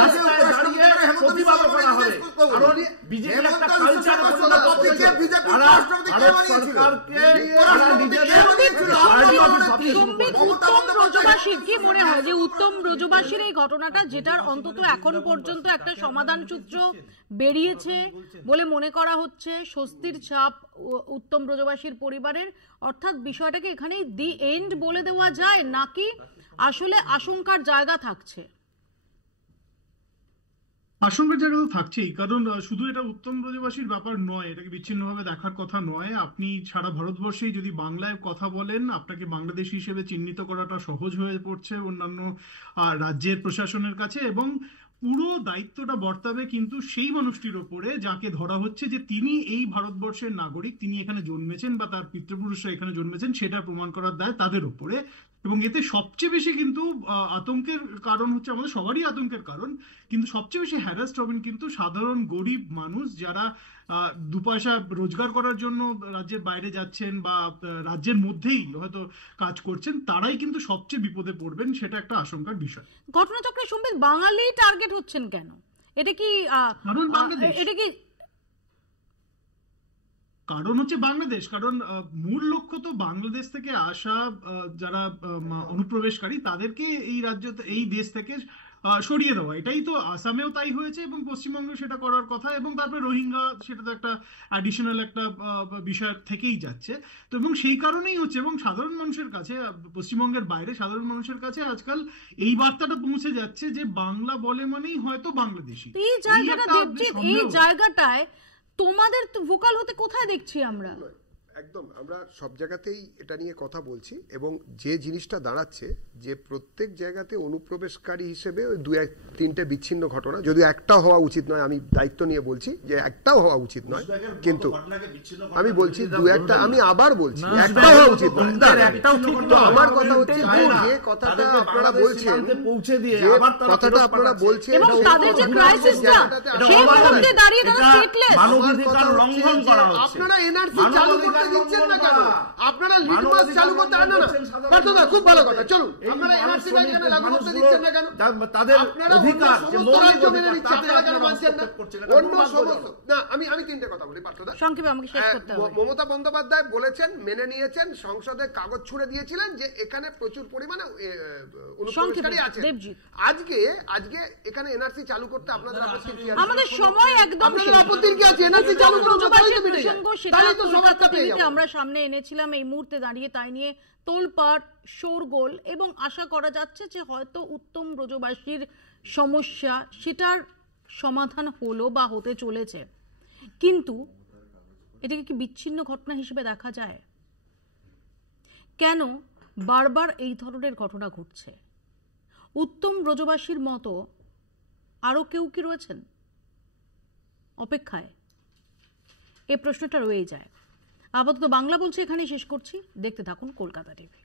রাস্তায় দাঁড়িয়ে প্রতিবাদ করা হবে। কারণ বিজেপির একটা কালচার পরিণত হয়েছে, তারা ভারত সরকারকে কি মনে হয় যে উত্তম ব্রজবাসীর এই ঘটনাটা, যেটার অন্তত এখন পর্যন্ত একটা সমাধান সূত্র বেরিয়েছে বলে মনে করা হচ্ছে, স্বস্তির ছাপ উত্তম ব্রজবাসীর পরিবারের, অর্থাৎ বিষয়টাকে এখানেই দি এন্ড বলে দেওয়া যায়, নাকি আসলে আশঙ্কার জায়গা থাকছে? আশঙ্কার জায়গা তো থাকছেই, কারণ শুধু এটা উত্তম ব্রজবাসীর ব্যাপার নয়, এটাকে বিচ্ছিন্নভাবে দেখার কথা নয়। আপনি সারা ভারতবর্ষেই যদি বাংলায় কথা বলেন, আপনাকে বাংলাদেশী হিসেবে চিহ্নিত করাটা সহজ হয়ে পড়ছে অন্যান্য রাজ্যের প্রশাসনের কাছে, এবং পুরো দায়িত্বটা বর্তাবে কিন্তু সেই মানুষটির ওপরে যাকে ধরা হচ্ছে যে তিনি এই ভারতবর্ষের নাগরিক, তিনি এখানে জন্মেছেন বা তার পিতৃপুরুষরা এখানে জন্মেছেন, সেটা প্রমাণ করার দায় তাদের ওপরে। এবং এতে সবচেয়ে বেশি কিন্তু আতঙ্কের কারণ হচ্ছে, আমাদের সবারই আতঙ্কের কারণ, কিন্তু সবচেয়ে বেশি হ্যারাস্ট হবেন কিন্তু সাধারণ গরিব মানুষ, যারা দু পয়সা রোজগার করার জন্য রাজ্যের বাইরে যাচ্ছেন বা রাজ্যের মধ্যেই হয়তো কাজ করছেন, তারাই কিন্তু সবচেয়ে বিপদে পড়বেন। সেটা একটা আশঙ্কার বিষয়। ঘটনাচক্রে সম্বিত বাঙালি টার্গেট হচ্ছেন কেন? এটা কি কারণ হচ্ছে বাংলাদেশ, কারণ মূল লক্ষ্য তো বাংলাদেশ থেকে আসা যারা অনুপ্রবেশকারী তাদেরকে এই রাজ্য, এই দেশ থেকে সরিয়ে দেওয়া। এটাই তো আসামেও তাই হয়েছে এবং পশ্চিমবঙ্গে সেটা করার কথা, এবং তারপরে রোহিঙ্গা, সেটা তো একটা অ্যাডিশনাল একটা বিষয় থেকেই যাচ্ছে। তো এবং সেই কারণেই হচ্ছে, এবং সাধারণ মানুষের কাছে, পশ্চিমবঙ্গের বাইরে সাধারণ মানুষের কাছে আজকাল এই বার্তাটা পৌঁছে যাচ্ছে যে বাংলা বলে মানেই হয়তো বাংলাদেশি। এই জায়গাটায় তোমাদের ভোকাল হতে কোথায় দেখছি আমরা? একদম আমরা সব জায়গাতেই এটা নিয়ে কথা বলছি, এবং যে জিনিসটা দাঁড়াচ্ছে যে প্রত্যেক জায়গাতে অনুপ্রবেশকারী হিসেবে ওই 2-3টে বিচ্ছিন্ন ঘটনা, যদিও একটাও হওয়া উচিত নয়, আমি দায়িত্ব নিয়ে বলছি যে একটাও হওয়া উচিত নয়, কিন্তু আমি বলছি 2-1টা, আমি আবার বলছি একটাও হওয়া উচিত নয়। তো আমার কথা হচ্ছে যে কথাটা আপনারা বলছেন, যে কথাটা আপনারা বলছেন, আপনারা এনআরসি চালু করতে দিচ্ছেন না কেন? আপনারা লিটমাস চালু করতে দেন না? পার্থদা খুব ভালো কথা, চলুন আপনারা এনআরসি কেন লাগু করতে দিচ্ছেন না কেন? তাদের অধিকার যে মৌলিক অধিকার আপনারা কেন মানছেন না? অন্য সমস্ত না, আমি 3টে কথা বলি পার্থদা, সংক্ষেপে আমাকে শেষ করতে হবে। মমতা বন্দ্যোপাধ্যায় বলেছেন, মেনে নিয়েছেন, সংসদে কাগজ ছুড়ে দিয়েছিলেন যে এখানে প্রচুর পরিমাণে অনুপ্রবেশকারী আছে। আজকে এখানে এনআরসি চালু করতে আপনাদের আপত্তি কি আছে? আমাদের সময় একদম, আপনাদের আপত্তি কি আছে? এনআরসি চালু করতে আমরা সামনে এনেছিলাম, এই মুহূর্তে দাঁড়িয়ে তাই নিয়ে তোলপাড়, শোরগোল, এবং আশা করা যাচ্ছে যে হয়তো উত্তম ব্রজবাসীর সমস্যা সেটার সমাধান হলো বা হতে চলেছে। কিন্তু এটাকে কি বিচ্ছিন্ন ঘটনা হিসেবে দেখা যায়? কেন বারবার এই ধরনের ঘটনা ঘটছে? উত্তম ব্রজবাসীর মতো আরো কেউ কি রয়েছেন অপেক্ষায়? এই প্রশ্নটা রয়েই যায়। আপাতত বাংলা বলছে এখানেই শেষ করছি। দেখতে থাকুন কলকাতা টিভি।